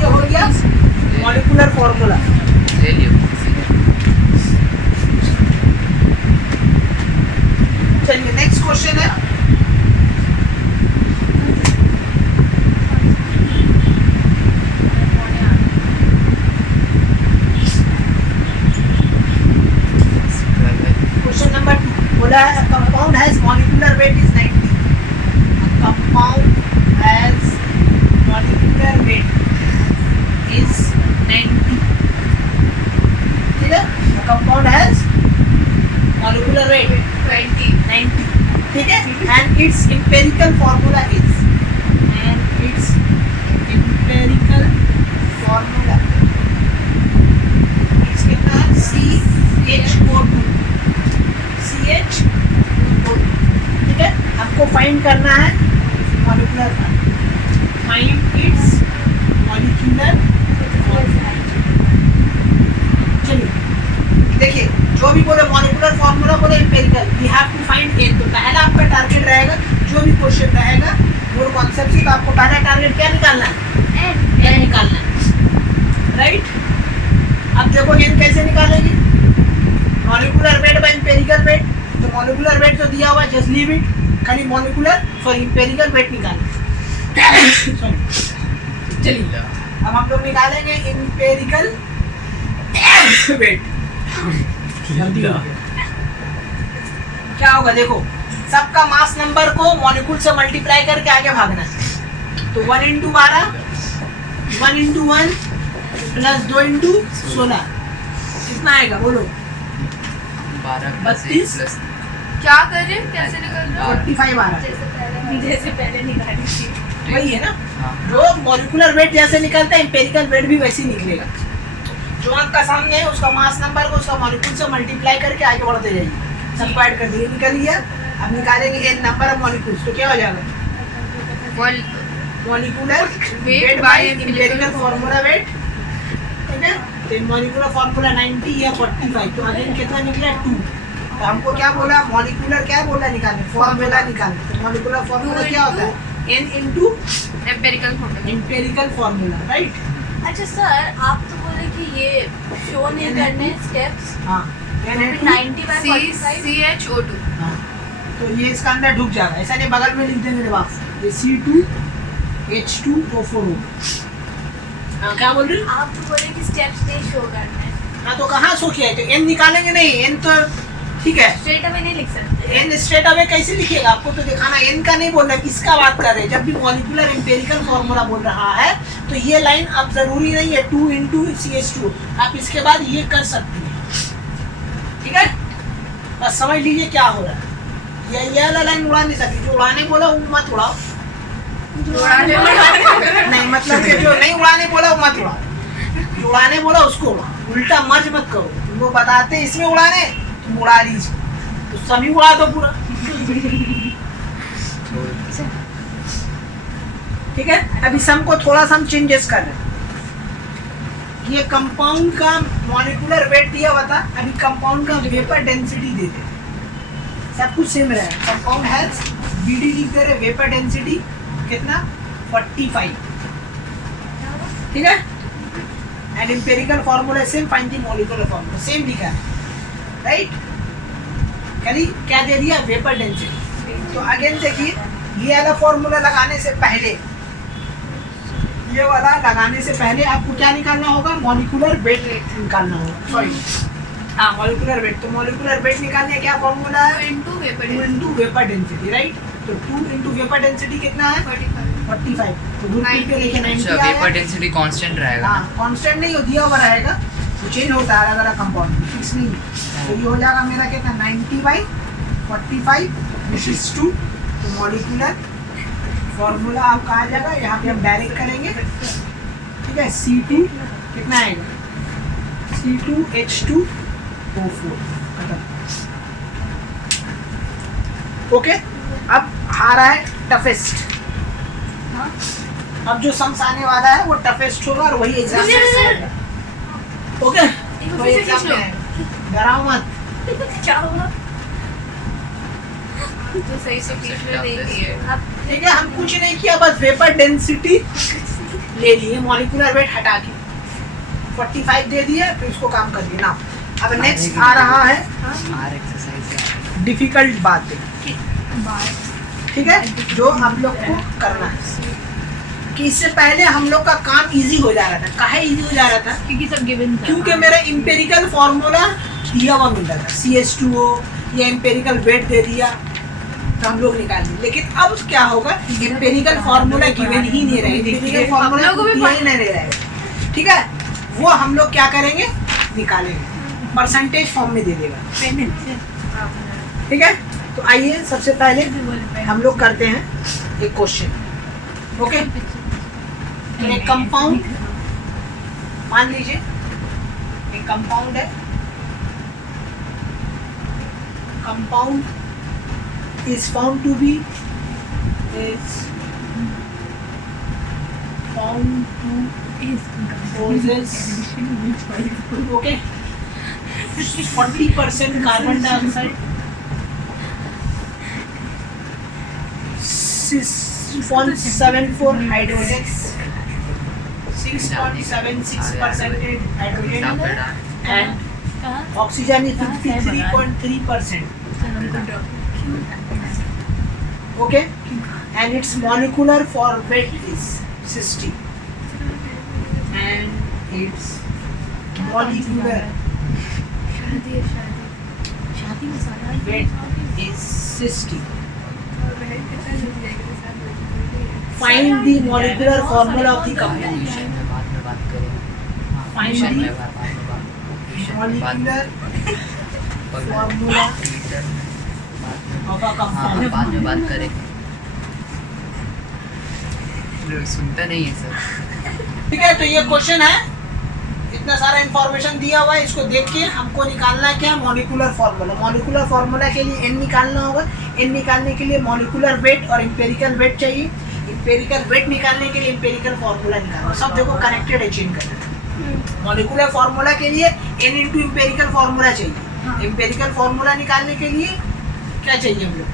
ये हो गया मॉलिक्यूलर फॉर्मूला। ले लियो चलिए नेक्स्ट क्वेश्चन है क्वेश्चन नंबर 2। बोला है compound has molecular weight is 90। Compound has molecular weight is 90, ठीक है। कंपाउंड हैज मॉलिक्यूलर वेट 90, ठीक है। And it's empirical formula is कितना है CH4 ठीक है। हमको फाइंड करना है मॉलिक्यूलर फाइंड इट्स मॉलिक्यूलर। चलिए देखिए जो भी बोले मॉलिक्यूलर फॉर्मूला बोले empirical we have to find n। तो पहला आपका टारगेट रहेगा जो भी क्वेश्चन रहेगा वो कॉन्सेप्ट से, तो आपको पहला टारगेट क्या निकालना है n निकालना है, राइट। अब देखो n कैसे निकालेंगे molecular weight by empirical weight. तो मॉलिक्यूलर वेट तो दिया हुआ है, जस्ट लीव इट, खाली मॉलिक्यूलर सॉरी इंपेरिकल वेट निकालेंगे। चलिए अब हम लोग निकालेंगे इंपेरिकल वेट। क्या होगा देखो, सबका मास नंबर को मॉलिक्यूल से मल्टीप्लाई करके आगे भागना है। तो 1 × 12 1 × 1 प्लस 2 × 16 कितना आएगा बोलो 32 प्लस क्या कर रहे हैं कैसे निकल रहा है 45 आ रहा है। जैसे पहले निकाली थी वही है ना, हाँ। जो मॉलिक्यूलर वेट जैसे निकलता है इंपेरिकल वेट भी वैसे ही निकलेगा। जो आपका सामने है उसका मास नंबर को उसका मॉलिक्यूल से मल्टीप्लाई करके आगे बढ़ते जाइए, सबको ऐड कर दिए, निकल लिया। अब निकालेंगे n नंबर ऑफ मॉलिक्यूल्स, तो क्या हो जाएगा molecular Weight weight by by empirical empirical formula weight, ठीक है। तो मॉलिक्यूलर फार्मूला 90 या 45, तो अगेन कितना निकला 2। तो हमको क्या बोला, मॉलिक्यूलर क्या बोला निकालने, फार्मूला निकालने। तो मॉलिक्यूलर फार्मूला क्या होता है, n into empirical formula. Empirical formula, right. अच्छा सर, आप तो बोले कि ये शो नहीं करने स्टेप्स, हाँ n फिर इनटू 90/45। CHO2 हाँ, तो ये इसका अंदर ढुक जाएगा, ऐसा नहीं बगल में लिख देंगे मेरे बाप, ये C2H2O4 होगा। हाँ क्या बोल रही हो? आप तो बोले कि स्टेप्स नहीं शो करने, हाँ तो कहाँ सो किया है, तो n निकालेंगे नहीं, n तो ठीक है, स्ट्रेट अवे नहीं लिख सकते। n स्ट्रेट अवे कैसे लिखिएगा, आपको तो दिखाना, n का नहीं बोल रहा, किसका बात कर रहे हैं। जब भी मॉलिक्यूलर एम्पिरिकल फार्मूला बोल रहा है तो ये लाइन अब जरूरी नहीं है 2 इंटू CH2, आप इसके बाद ये कर सकते हैं, ठीक है। बस समझ लीजिए क्या हो रहा है, ये वाला लाइन उड़ा नहीं सकती, जो उड़ाने बोला वो मत उड़ाओ, नहीं मतलब कि जो नहीं उड़ाने बोला वो मत उड़ाओ, जो उड़ाने बोला उसको उड़ाओ, उल्टा मर्ज मत करो। तुमको बताते इसमें उड़ाने, तुम उड़ा लीजिए, तो सभी उड़ा दो पूरा, ठीक है। अभी सम को थोड़ा सा हम चेंजेस कर रहे हैं। ये कंपाउंड का मॉलिक्यूलर वेट दिया हुआ था, अभी कंपाउंड का वेपर डेंसिटी दे दे, सब कुछ सेम रहा है। कंपाउंड हैज BD लिख दे रहे, वेपर डेंसिटी कितना 45, ठीक है। And empirical formula same, find the molecular formula same लिखा है, राइट। खाली क्या दे दिया, वेपर डेंसिटी। तो अगेन देखिए, ये वाला फार्मूला लगाने से पहले, ये वाला लगाने से पहले आपको क्या निकालना होगा, मॉलिक्यूलर वेट निकालना होगा, सॉरी हाँ मॉलिक्यूलर वेट। तो मॉलिक्यूलर वेट निकालने का क्या फार्मूला है, 2 इंटू वेपर डेंसिटी, राइट। तो 2 इंटू वेपर डेंसिटी कितना है 45, तो रूट पे लिखे 90 अच्छा, आया। वेपर डेंसिटी कांस्टेंट रहेगा। हाँ कांस्टेंट नहीं हो, दिया हुआ रहेगा, तो चेंज होता है अलग अलग कंपाउंड, फिक्स नहीं है। तो ये हो जाएगा मेरा कितना 90/45 दिस इज 2। तो मॉलिक्यूलर फार्मूला आपका आ जाएगा, यहाँ पे हम डायरेक्ट करेंगे, ठीक है। C2 कितना आएगा, C2H2O4, ओके। अब आ रहा है टफेस्ट, अब जो सम्स आने वाला है वो टफेस्ट होगा और वही एग्जाम में आएगा, ओके। वही एग्जाम में आएगा, डराओ मत। क्या होगा? तो सही से टीचर नहीं किए। अब ठीक है, हम कुछ नहीं किया, बस वेपर डेंसिटी ले लिए, मॉलिक्यूलर वेट हटा के 45 दे दिया, फिर उसको काम कर दिया ना। अब नेक्स्ट आ रहा है आर एक्सरसाइज डिफिकल्ट बात, ठीक है, जो हम लोग को करना है। कि इससे पहले हम लोग का काम इजी हो जा रहा था, काहे इजी हो जा रहा था, क्योंकि सब गिवन था। क्योंकि मेरा एम्पिरिकल फार्मूला दिया हुआ मिल रहा था, CH2O या एम्पिरिकल वेट दे दिया तो हम लोग निकाल लिए। लेकिन अब क्या होगा, एम्पिरिकल फार्मूला गिवन ही नहीं रहे, एम्पिरिकल फार्मूला दिया ही नहीं रहे, ठीक है। वो हम लोग क्या करेंगे, निकालेंगे, परसेंटेज फॉर्म में दे देगा, ठीक है। तो आइए सबसे पहले हम लोग करते हैं एक क्वेश्चन, ओके। तो एक कंपाउंड मान लीजिए, एक कंपाउंड है, compound is found to be possess okay 40% carbon dioxide, 6.74 hydrogen, 6.76% hydrogen, and oxygen is 53.3%. Okay, and its molecular weight is 60, and its molecular weight is 60. Find the molecular formula of the compound. बाद में बात करेंगे। Find tuition the में बाद में molecular formula of a compound. बाद में बात करेंगे। सुनता नहीं है सर। ठीक है, तो ये क्वेश्चन है, इतना सारा इंफॉर्मेशन दिया हुआ है, इसको देख के हमको निकालना क्या, मॉलिक्यूलर फार्मूला। मॉलिक्यूलर फार्मूला के लिए n निकालना होगा, n निकालने के लिए मॉलिक्यूलर वेट और एम्पिरिकल वेट चाहिए। एम्पिरिकल वेट निकालने के लिए एम्पिरिकल फॉर्मूला निकालना, सब देखो कनेक्टेड है चेन करना। मॉलिक्यूलर फॉर्मूला के लिए n इंटू एम्पिरिकल फॉर्मूला चाहिए। एम्पिरिकल फॉर्मूला निकालने के लिए क्या चाहिए हम लोग,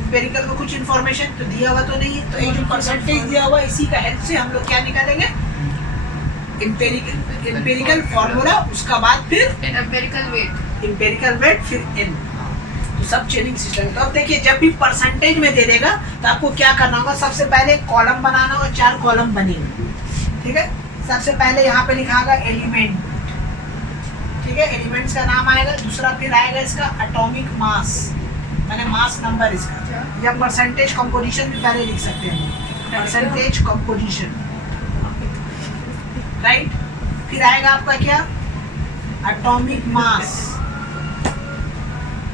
एम्पिरिकल को कुछ इन्फॉर्मेशन तो दिया हुआ तो नहीं है, तो ये जो परसेंटेज दिया हुआ इसी का हेल्प से हम लोग क्या निकालेंगे, एम्पिरिकल फॉर्मूला, उसका बाद फिर एम्पिरिकल वेट फिर n। तो सब चेनिंग सिस्टम। तो अब देखिए जब भी परसेंटेज में दे देगा तो आपको क्या करना होगा, सबसे पहले कॉलम बनाना होगा, 4 कॉलम बनेंगे, ठीक है। सबसे पहले यहाँ पे लिखा होगा एलिमेंट, ठीक है, एलिमेंट्स का नाम आएगा। दूसरा फिर आएगा इसका एटॉमिक मास, मैंने मास नंबर इसका, या परसेंटेज कंपोजिशन भी पहले लिख सकते हैं, परसेंटेज कंपोजिशन, राइट। फिर आएगा आपका क्या, एटॉमिक मास,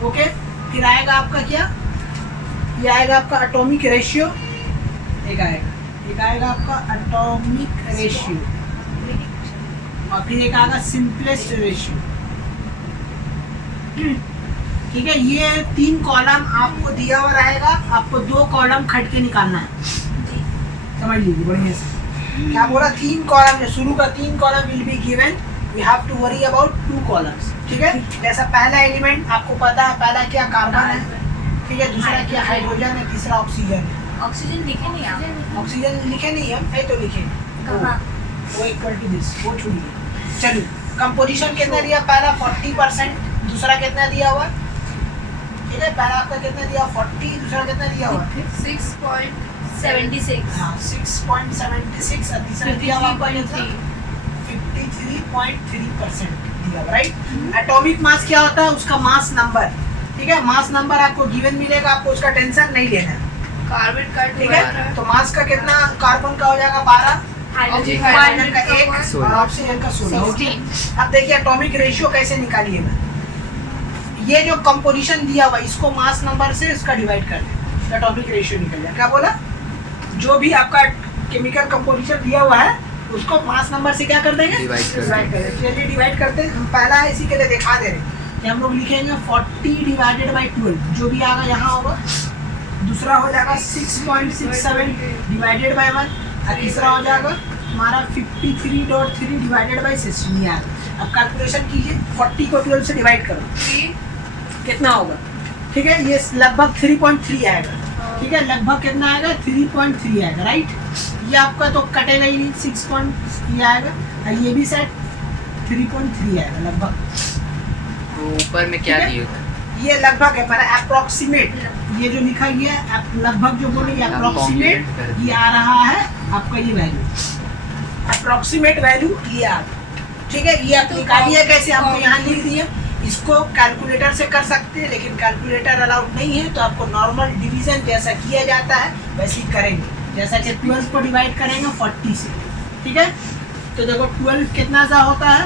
ओके। फिर आएगा आपका क्या, ये आएगा आपका एटॉमिक रेशियो, एक आएगा आपका एटॉमिक रेशियो, और फिर एक आएगा सिंपलेस्ट रेशियो, ठीक है। ये 3 कॉलम आपको दिया हुआ रहेगा, आपको 2 कॉलम खट के निकालना है, समझ लीजिए बढ़िया से। क्या बोला, 3 कॉलम, जो शुरू का 3 column will be given, we have to worry about 2 columns, ठीक है। जैसा पहला एलिमेंट आपको पता है, पहला क्या कार्बन है, ठीक है, दूसरा क्या हाइड्रोजन है, तीसरा ऑक्सीजन है। ऑक्सीजन लिखे नहीं आप? ऑक्सीजन लिखे नहीं हम, है तो लिखे वो इक्वल टू दिस, वो छोड़िए। चलिए कंपोजिशन कितना दिया, पहला 40%, दूसरा कितना दिया हुआ, ठीक है, पहला आपका कितना दिया 40, दूसरा कितना दिया हुआ 6.76। हाँ 6.76, और तीसरा दिया हुआ आपका कितना 53.3% दिया हुआ, राइट। एटॉमिक मास क्या होता है, उसका मास नंबर, ठीक है, मास नंबर आपको गिवन मिलेगा, आपको उसका टेंशन नहीं लेना है, कार्बन का ठीक है। तो मास का कितना, कार्बन का हो जाएगा 12, हाइड्रोजन का 1 और ऑक्सीजन का 16। अब देखिए एटॉमिक रेशियो कैसे निकालिएगा, ये जो कंपोजिशन दिया हुआ इसको मास नंबर से इसका डिवाइड कर दें, एटॉमिक रेशियो निकल जाए। क्या बोला, जो भी आपका केमिकल कंपोजिशन दिया हुआ है उसको मास नंबर से क्या कर देंगे, डिवाइड कर देंगे। चलिए डिवाइड करते हैं, हम पहला इसी के लिए दिखा दे रहे हैं कि हम लोग लिखेंगे 40 डिवाइडेड बाई 12, जो भी आएगा यहाँ होगा। दूसरा हो जाएगा 6.67 डिवाइडेड बाई 1, और तीसरा हो जाएगा हमारा 53.3 डिवाइडेड बाई 16 आएगा। अब कैलकुलेशन कीजिए, 40 को 12 से डिवाइड करो, कितना होगा, ठीक है, ये लगभग 3.3 आएगा, ठीक है, लगभग कितना आएगा 3.3 आएगा, राइट। ये आपका तो कटेगा ही नहीं, 6 आएगा, और ये भी शायद 3.3 आएगा लगभग। तो ऊपर में क्या दिए, ये लगभग है, मेरा अप्रोक्सीमेट, ये जो लिखा गया है लगभग जो बोलेंगे अप्रोक्सीमेट, ये आ रहा है आपका ये वैल्यू, अप्रोक्सीमेट वैल्यू ये आ रहा है, ठीक है। ये आप निकालिए कैसे, हमको यहाँ लिख दिए, इसको कैलकुलेटर से कर सकते हैं, लेकिन कैलकुलेटर अलाउड नहीं है, तो आपको नॉर्मल डिवीजन जैसा किया जाता है वैसे ही करेंगे, जैसा कि 12 को डिवाइड करेंगे 40 से, ठीक है। तो देखो 12 कितना सा होता है,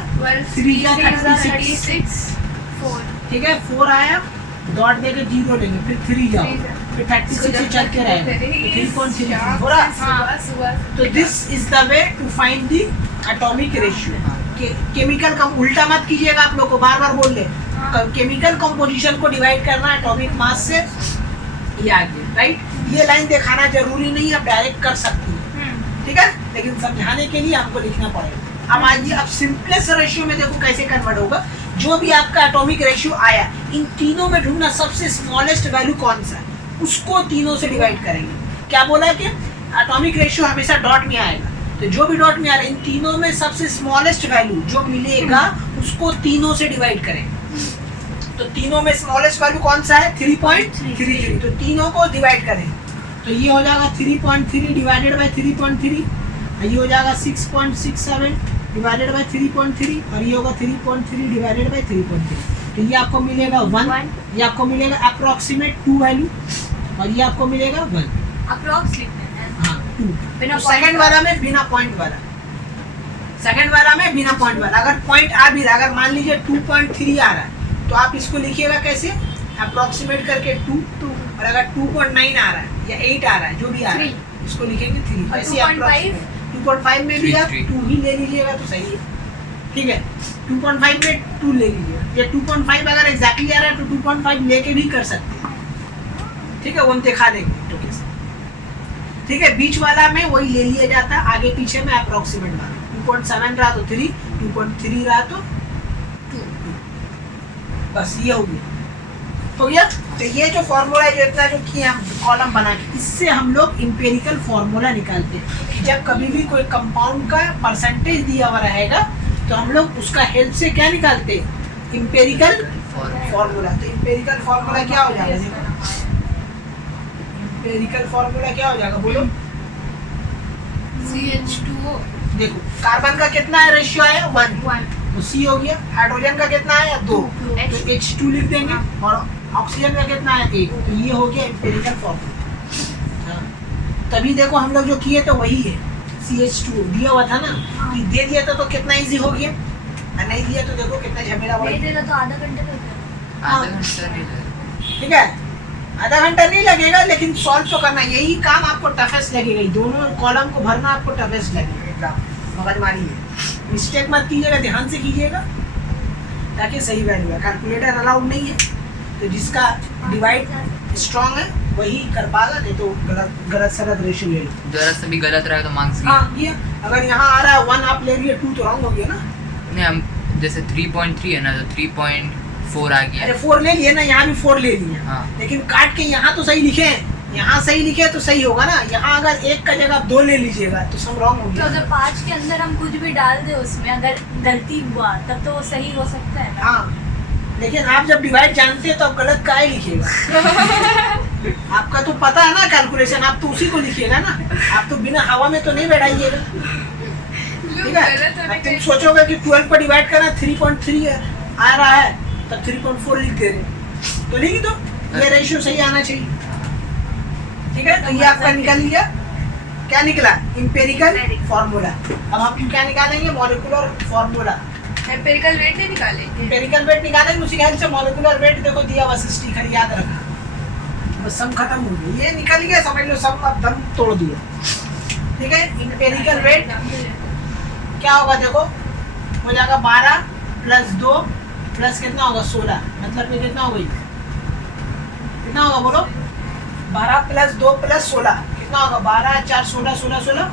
3 या 36, 4, ठीक है, 4 आया, डॉट देके 0 लेंगे, फिर 3 जाओ, फिर 36 से चल के रहेगा, 3.3 हो रहा। तो this is the way to find the atomic ratio. Chemical कम उल्टा मत कीजिएगा, आप लोग को बार बार बोल ले, केमिकल कंपोजिशन को डिवाइड करना एटॉमिक मास से, ये आगे, राइट। ये लाइन दिखाना जरूरी नहीं, आप डायरेक्ट कर सकती हैं, ठीक है, लेकिन समझाने के लिए आपको लिखना पड़ेगा। अब आइए, अब सिंपलेस्ट रेशियो में देखो कैसे कन्वर्ट होगा। जो भी आपका एटॉमिक रेशियो आया, इन तीनों में ढूंढना सबसे स्मॉलेस्ट वैल्यू कौन सा है, उसको तीनों से डिवाइड करेंगे। क्या बोला कि एटॉमिक रेशियो हमेशा डॉट में आएगा, तो जो भी डॉट में आ रहा है इन तीनों में सबसे स्मॉलेस्ट वैल्यू जो मिलेगा उसको तीनों से डिवाइड करेंगे। तो तीनों में स्मॉलेस्ट वैल्यू कौन सा है, 3.33, तो तीनों को डिवाइड करें, तो ये हो जाएगा 3.3 डिवाइडेड बाई 3.3, ये हो जाएगा 6.67 डिवाइडेड बाई 3.3, और ये होगा 3.3 डिवाइडेड बाई 3.3। तो ये आपको मिलेगा 1, ये आपको मिलेगा अप्रोक्सीमेट 2 वैल्यू, और ये आपको मिलेगा 1 अप्रॉक्स लिखते हैं। हाँ 2। बिना सेकंड वाला में बिना पॉइंट वाला, सेकंड वाला में बिना पॉइंट वाला। अगर पॉइंट आ भी रहा, अगर मान लीजिए 2.3 आ रहा है तो आप इसको लिखिएगा कैसे, अप्रोक्सीमेट करके 2, और अगर 2.9 आ रहा है या 8 आ रहा है, जो भी आ रहा है इसको लिखेंगे 3। ऐसे 2.5 में भी आप 2 ही ले लीजिएगा तो सही है, ठीक है। 2.5 में 2 ले लीजिएगा, या 2.5 अगर एग्जैक्टली आ रहा है तो 2.5 लेके भी कर सकते हैं, ठीक है, वो हम दिखा देंगे तो कैसे, ठीक है, बीच वाला में वही ले लिया जाता है, आगे पीछे में अप्रोक्सीमेट वाला 2.7 रहा तो 3, 2.3 रहा तो 2, बस ये हो गया। तो ये जो फॉर्मूला है, जो इतना जो किए हम कॉलम बना के, इससे हम लोग इंपेरिकल फॉर्मूला निकालते हैं कि जब कभी भी कोई कंपाउंड का परसेंटेज दिया हुआ रहेगा तो हम लोग उसका हेल्प से क्या निकालते हैं, इंपेरिकल फॉर्मूला। तो इंपेरिकल फॉर्मूला क्या हो जाएगा, देखो इंपेरिकल फॉर्मूला क्या हो जाएगा, बोलो। CH2O देखो कार्बन का कितना है रेशियो आया 1, 1 तो C हो गया। हाइड्रोजन का कितना आया 2, H. तो H2 लिख देंगे, और ऑक्सीजन का कितना है 1, तो ये हो गया इंपेरिकल फॉर्मूला। तभी देखो हम लोग जो किए थे वही है, CH2 दिया हुआ था ना, कि दे दिया था तो कितना इजी हो गया, और नहीं दिया तो देखो कितना झमेला हुआ। नहीं देगा तो आधा घंटे लग जाएगा। आधा घंटा नहीं लगेगा। ठीक है, आधा घंटा नहीं लगेगा, लेकिन सॉल्व तो करना, यही काम आपको टफेस्ट लगेगा, दोनों कॉलम को भरना आपको टफेस्ट लगेगा एग्जाम। मगजमारी है, मिस्टेक मत कीजिएगा, ध्यान से कीजिएगा ताकि सही वैल्यू है। कैलकुलेटर अलाउड नहीं है, तो जिसका डिवाइड स्ट्रांग है वही कर पाएगा, नहीं तो गलत सलत रेशियो ले लो। जरा सा भी गलत रहा तो मार्क्स हाँ ये अगर यहाँ आ रहा है 1 आप ले लिए 2 तो रॉन्ग हो गया ना। नहीं, हम जैसे 3.3 है ना, तो 3.4 आ गया। अरे 4 ले लिए ना, यहाँ भी 4 ले लिए, हाँ। लेकिन काट के यहाँ तो सही लिखे हैं, यहाँ सही लिखे तो सही होगा ना। यहाँ अगर 1 का जगह 2 ले लीजिएगा तो सब रॉन्ग हो तो गया। अगर 5 के अंदर हम कुछ भी डाल दे उसमें, अगर गलती हुआ तब तो वो सही हो सकता है ना। हाँ, लेकिन आप जब डिवाइड जानते हैं तो आप गलत काहे लिखिएगा। आपका तो पता है ना कैलकुलेशन, आप तो उसी को लिखिएगा ना, आप तो बिना हवा में तो नहीं बैठाइएगा। ठीक है, अब तुम सोचोगे कि 12 पर डिवाइड करना 3.3 आ रहा है, तब 3.4 लिख दे रहे, तो लिख दो, ये रेशियो सही आना चाहिए। ठीक है, तो ये आपका निकल लिया, क्या निकला, इंपेरिकल फॉर्मूला। अब हम क्या निकालेंगे, मॉलिक्यूलर फॉर्मूला। एम्पिरिकल वेट नहीं निकालेंगे। एम्पिरिकल वेट निकालेंगे, उसी के हेल्प से मॉलिक्यूलर वेट देखो दिया हुआ 60, खाली याद रखना, बस सम खत्म हो गया, ये निकल गया, समझ लो सम अब दम तोड़ दिया। ठीक है, एम्पिरिकल वेट क्या होगा, देखो हो जाएगा 12 + 2 प्लस कितना होगा 16, मतलब ये कितना होगा, कितना होगा बोलो, 12 + 2 + 16 कितना होगा, 12 4 16 16 16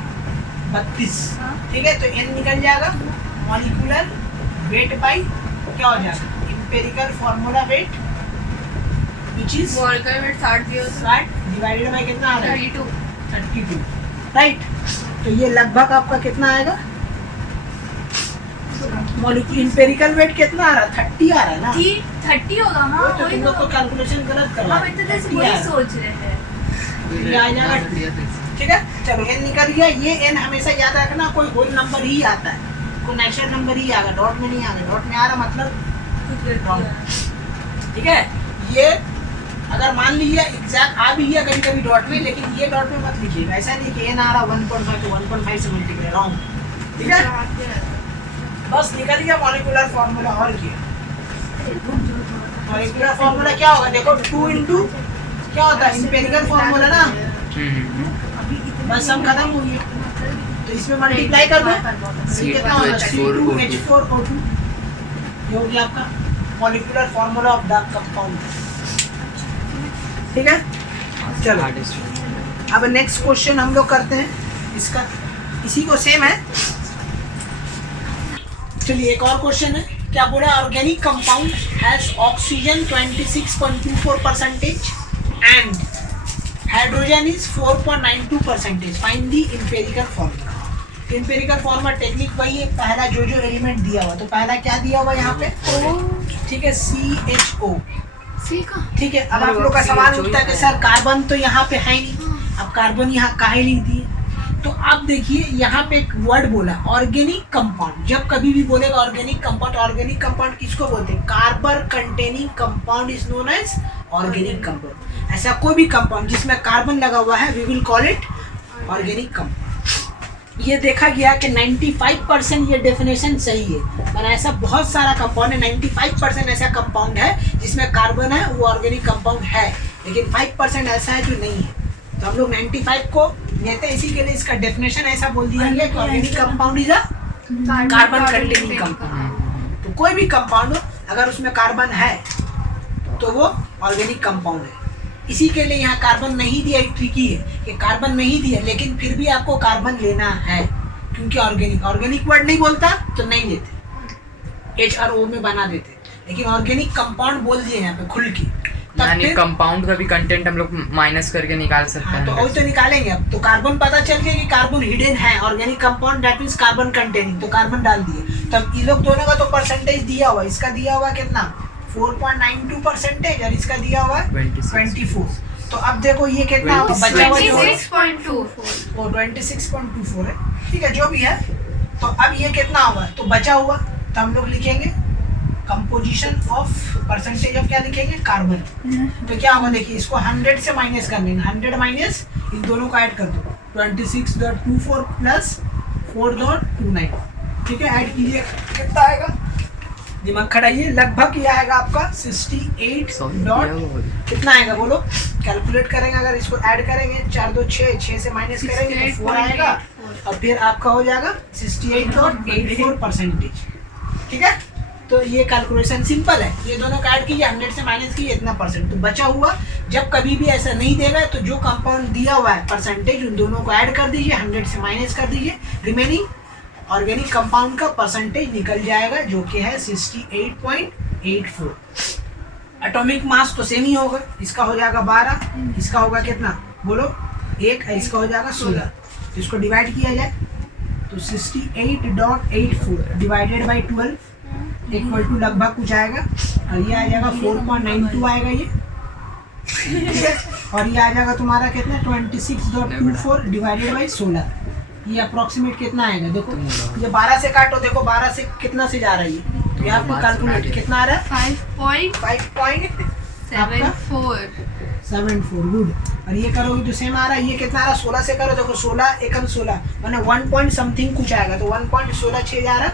32। ठीक है, तो n निकल जाएगा, मॉलिक्यूलर वेट बाई क्या हो जाएगा, empirical formula wait which is molecular weight 60 दिया था। 60 डिवाइडेड बाई कितना आ रहा है 32। राइट। तो ये लगभग आपका कितना आएगा, मॉलिक्यूलर एम्पिरिकल वेट कितना आ रहा है, 30 आ रहा है ना। 30 होगा। हाँ तो तुम लोग को कैलकुलेशन गलत कर हम इतने देर से वही सोच रहे हैं। ये आ जाएगा। ठीक है, चलो n निकल गया, ये n हमेशा याद रखना, कोई होल नंबर ही आता है, कोई नेचुरल नंबर ही आएगा, डॉट में नहीं आएगा, डॉट में आ रहा मतलब wrong। ठीक है, ये अगर मान लीजिए एग्जैक्ट आ भी गया कभी कभी डॉट में, लेकिन ये डॉट में मत लिखिएगा, ऐसा नहीं कि n आ रहा 1.5 तो 1.5 से मल्टीप्लाई, रॉन्ग। ठीक है, बस निकल गया मॉलिक्यूलर फार्मूला। और क्या मॉलिक्यूलर फार्मूला क्या होगा, देखो 2 इंटू क्या होता है, एम्पिरिकल फार्मूला ना, बस हम खत्म हो गया, तो इसमें मल्टीप्लाई कर दो, ये कितना होगा C2H4O2, ये हो गया आपका molecular formula of the compound. ठीक है, चलो अब नेक्स्ट क्वेश्चन हम लोग करते हैं, इसका इसी को सेम है। चलिए एक और क्वेश्चन है, क्या बोला, organic compound has oxygen 26.24% and hydrogen is 4.92%, find the empirical formula. Empirical formula technique वही है, पहला जो एलिमेंट दिया हुआ, तो पहला क्या दिया हुआ यहाँ पे, ठीक है CHO। ठीक है, अब आप लोग का सवाल उठता है कि सर कार्बन तो यहाँ पे है नहीं, अब कार्बन यहाँ काहे लिख दिए, तो आप देखिए यहाँ पे एक वर्ड बोला ऑर्गेनिक कंपाउंड। जब कभी भी बोलेगा ऑर्गेनिक कंपाउंड किसको बोलते हैं, carbon containing compound is known as organic compound. ऐसा कोई भी कंपाउंड जिसमें कार्बन लगा हुआ है we will call it organic compound. ये देखा गया कि 95% ये डेफिनेशन सही है, पर ऐसा बहुत सारा कंपाउंड है, 95% ऐसा कंपाउंड है जिसमें कार्बन है वो ऑर्गेनिक कंपाउंड है, लेकिन 5% ऐसा है जो नहीं है। तो हम लोग 95 को लेते हैं, इसी के लिए इसका डेफिनेशन ऐसा बोल दिया गया कि organic compound is a carbon containing compound. तो कोई भी कंपाउंड हो अगर उसमें कार्बन है तो वो ऑर्गेनिक कंपाउंड है। इसी के लिए यहाँ कार्बन नहीं दिया, ट्रिकी है कि कार्बन नहीं दिया, लेकिन फिर भी आपको कार्बन लेना है क्योंकि ऑर्गेनिक वर्ड नहीं बोलता तो नहीं लेते, एच और ओ में बना देते, लेकिन ऑर्गेनिक कंपाउंड बोल दिए यहाँ पे खुल के। यानी कंपाउंड का भी कंटेंट हम लोग माइनस करके निकाल सकते हैं। तो वही तो निकालेंगे अब। तो कार्बन पता चल गया कि कार्बन हिडन है, organic compound that means carbon containing, तो कार्बन डाल दिए। तब इन लोग दोनों का तो परसेंटेज दिया हुआ, इसका दिया हुआ कितना 4.92% और इसका दिया हुआ 24। तो अब देखो ये कितना हुआ, बचा हुआ जो 26.24 है, ठीक है जो भी है। तो अब ये कितना होगा, तो बचा हुआ, तो हम लोग लिखेंगे कंपोजिशन ऑफ परसेंटेज ऑफ क्या लिखेंगे, कार्बन। तो क्या होगा देखिए, इसको 100 से माइनस कर लेंगे, 100 माइनस इन दोनों को ऐड कर दो, 26.24 प्लस 4.29, ठीक है। ऐड कीजिए, कितना आएगा, दिमाग खड़ाइए, लगभग ये आएगा आपका 68 डॉट कितना आएगा बोलो, कैलकुलेट करेंगे अगर इसको ऐड करेंगे, 4 2 6 से माइनस करेंगे तो 4 आएगा, और फिर आपका हो जाएगा 68.84%, ठीक है। तो ये कैलकुलेशन सिंपल है, ये दोनों का ऐड कीजिए, 100 से माइनस कीजिए इतना परसेंट, तो बचा हुआ। जब कभी भी ऐसा नहीं देगा तो जो कंपाउंड दिया हुआ है परसेंटेज उन दोनों को ऐड कर दीजिए, 100 से माइनस कर दीजिए, रिमेनिंग ऑर्गेनिक कंपाउंड का परसेंटेज निकल जाएगा जो कि है 68.84। एटॉमिक मास तो सेम ही होगा, इसका हो जाएगा 12, इसका होगा कितना बोलो 1, इसका हो जाएगा 16, तो इसको डिवाइड किया जाए तो 68.84 डिवाइडेड बाई 12 इक्वल टू लगभग कुछ आएगा, और ये आ जाएगा 4.92 आएगा ये, ठीक है। और ये आ जाएगा तुम्हारा कितना 26.24 डिवाइडेड बाई 16, ये अप्रोक्सीमेट कितना आएगा देखो, ये 12 से काटो, देखो 12 से कितना से जा रहा है ये, तो यहाँ पे कैलकुलेट कितना आ रहा है 5.74, गुड। और ये करोगे तो सेम आ रहा है, ये कितना आ रहा है 16 से करो, देखो 16 एकम 16 मैंने 1 पॉइंट समथिंग कुछ आएगा, तो 1.16 जा रहा है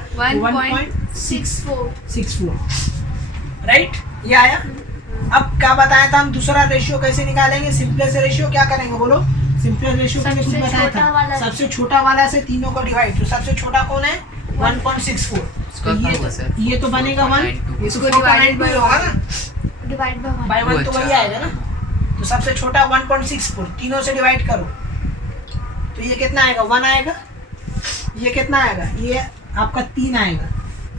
1.64, राइट, ये आया। अब क्या बताया था हम, दूसरा रेशियो कैसे निकालेंगे, सिंपलेस्ट रेशियो क्या करेंगे बोलो, सिंपलेस्ट रेशियो के लिए कुछ बताया था, सबसे छोटा वाला से तीनों को डिवाइड, तो सबसे छोटा कौन है 1.64, तो ये तो बनेगा 1, इसको डिवाइड बाय होगा ना, डिवाइड बाय 1 तो वही आएगा ना, तो सबसे छोटा 1.64, तीनों से डिवाइड करो तो ये कितना आएगा 1 आएगा, ये कितना आएगा, ये आपका 3 आएगा,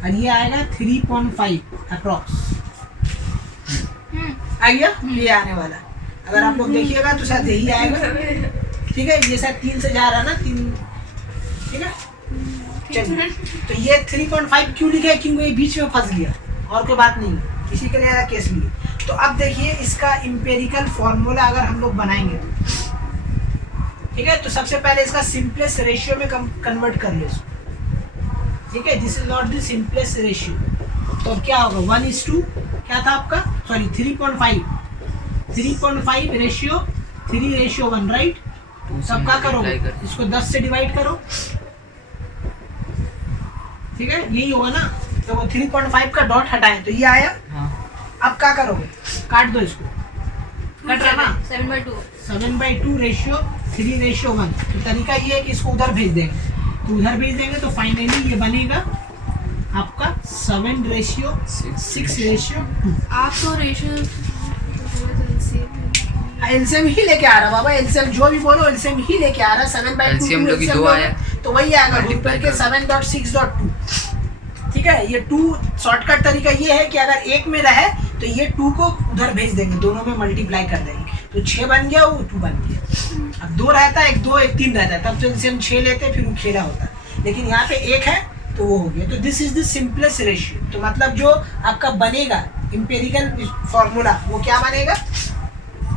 और ये आएगा 3.5 अप्रॉक्स आ गया, ये आने वाला। अगर आप लोग देखिएगा तो शायद यही आएगा, ठीक है, ये शायद 3 से जा रहा है ना 3, ठीक है। चलिए, तो ये 3.5 क्यों लिखा है, क्योंकि ये बीच में फंस गया, और कोई बात नहीं, इसी के लिए केस लिए। तो अब देखिए इसका इम्पेरिकल फॉर्मूला अगर हम लोग बनाएंगे तो, ठीक है, तो सबसे पहले इसका सिंपलेस्ट रेशियो में कन्वर्ट कर लो इसको, ठीक है, this is not the simplest ratio. तो अब क्या होगा 1:2 क्या था आपका, सॉरी 3.5 रेशियो 3:1, राइट। सब क्या करोगे, इसको 10 से डिवाइड करो, ठीक है, यही होगा ना। तो 3.5 का डॉट हटाएं तो ये आया। अब क्या करोगे, काट दो इसको, कट रहा ना 7/2 रेशियो 3:1। तो तरीका ये है कि इसको उधर भेज देंगे, तो उधर भेज देंगे तो फाइनली ये बनेगा आपका 7:6:2। आप तो रेशियो एलसीएम ही लेके आ रहा बाबा, एलसीएम जो भी बोलो एलसीएम ही लेके आ रहा, 7/2 तो वही आएगा रूट करके 7.6.2, ठीक है। ये 2 शॉर्टकट तरीका ये है कि अगर एक में रहे तो ये 2 को उधर भेज देंगे, दोनों में मल्टीप्लाई कर देंगे, तो 6 बन गया, वो 2 बन गया। अब 2 रहता है, 1 2 1 3 रहता है, तब तो एलसीएम 6 लेते फिर वो खेला होता, लेकिन यहाँ पे 1 है तो वो हो गया। तो this is the simplest ratio, तो मतलब जो आपका बनेगा इंपेरिकल फॉर्मूला वो क्या बनेगा,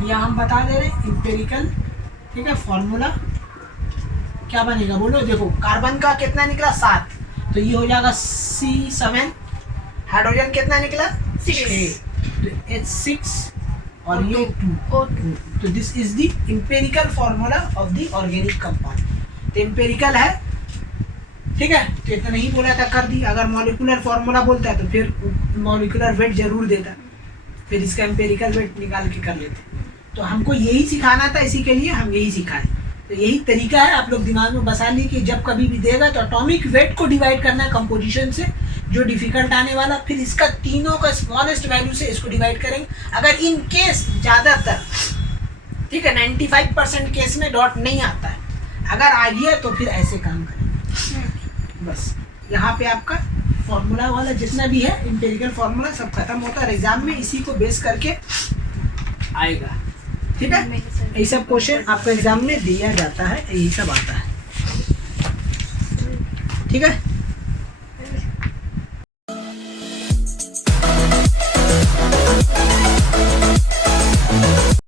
यहाँ हम बता दे रहे इंपेरिकल, ठीक है, फॉर्मूला क्या बनेगा बोलो, देखो कार्बन का कितना निकला 7, तो ये हो जाएगा C7, हाइड्रोजन कितना निकला 6, तो H6 और ये 2, तो this is the empirical formula of the organic compound. तो इंपेरिकल है, ठीक है, तो इतना नहीं बोला था कर दी। अगर मॉलिक्यूलर फार्मूला बोलता है तो फिर मॉलिक्यूलर वेट जरूर देता, फिर इसका एम्पेरिकल वेट निकाल के कर लेते। तो हमको यही सिखाना था, इसी के लिए हम यही सिखाएं। तो यही तरीका है, आप लोग दिमाग में बसा ली कि जब कभी भी देगा तो एटॉमिक वेट को डिवाइड करना है कंपोजिशन से, जो डिफिकल्ट आने वाला, फिर इसका तीनों का स्मॉलेस्ट वैल्यू से इसको डिवाइड करेंगे। अगर इन केस ज़्यादातर ठीक है, 95% केस में डॉट नहीं आता है। अगर आ गया तो फिर ऐसे काम करें। बस यहाँ पे आपका फॉर्मूला वाला जितना भी है एम्पिरिकल फॉर्मूला सब खत्म होता है। एग्जाम में इसी को बेस करके आएगा। ठीक है, यही सब क्वेश्चन आपको एग्जाम में दिया जाता है, यही सब आता है। ठीक है।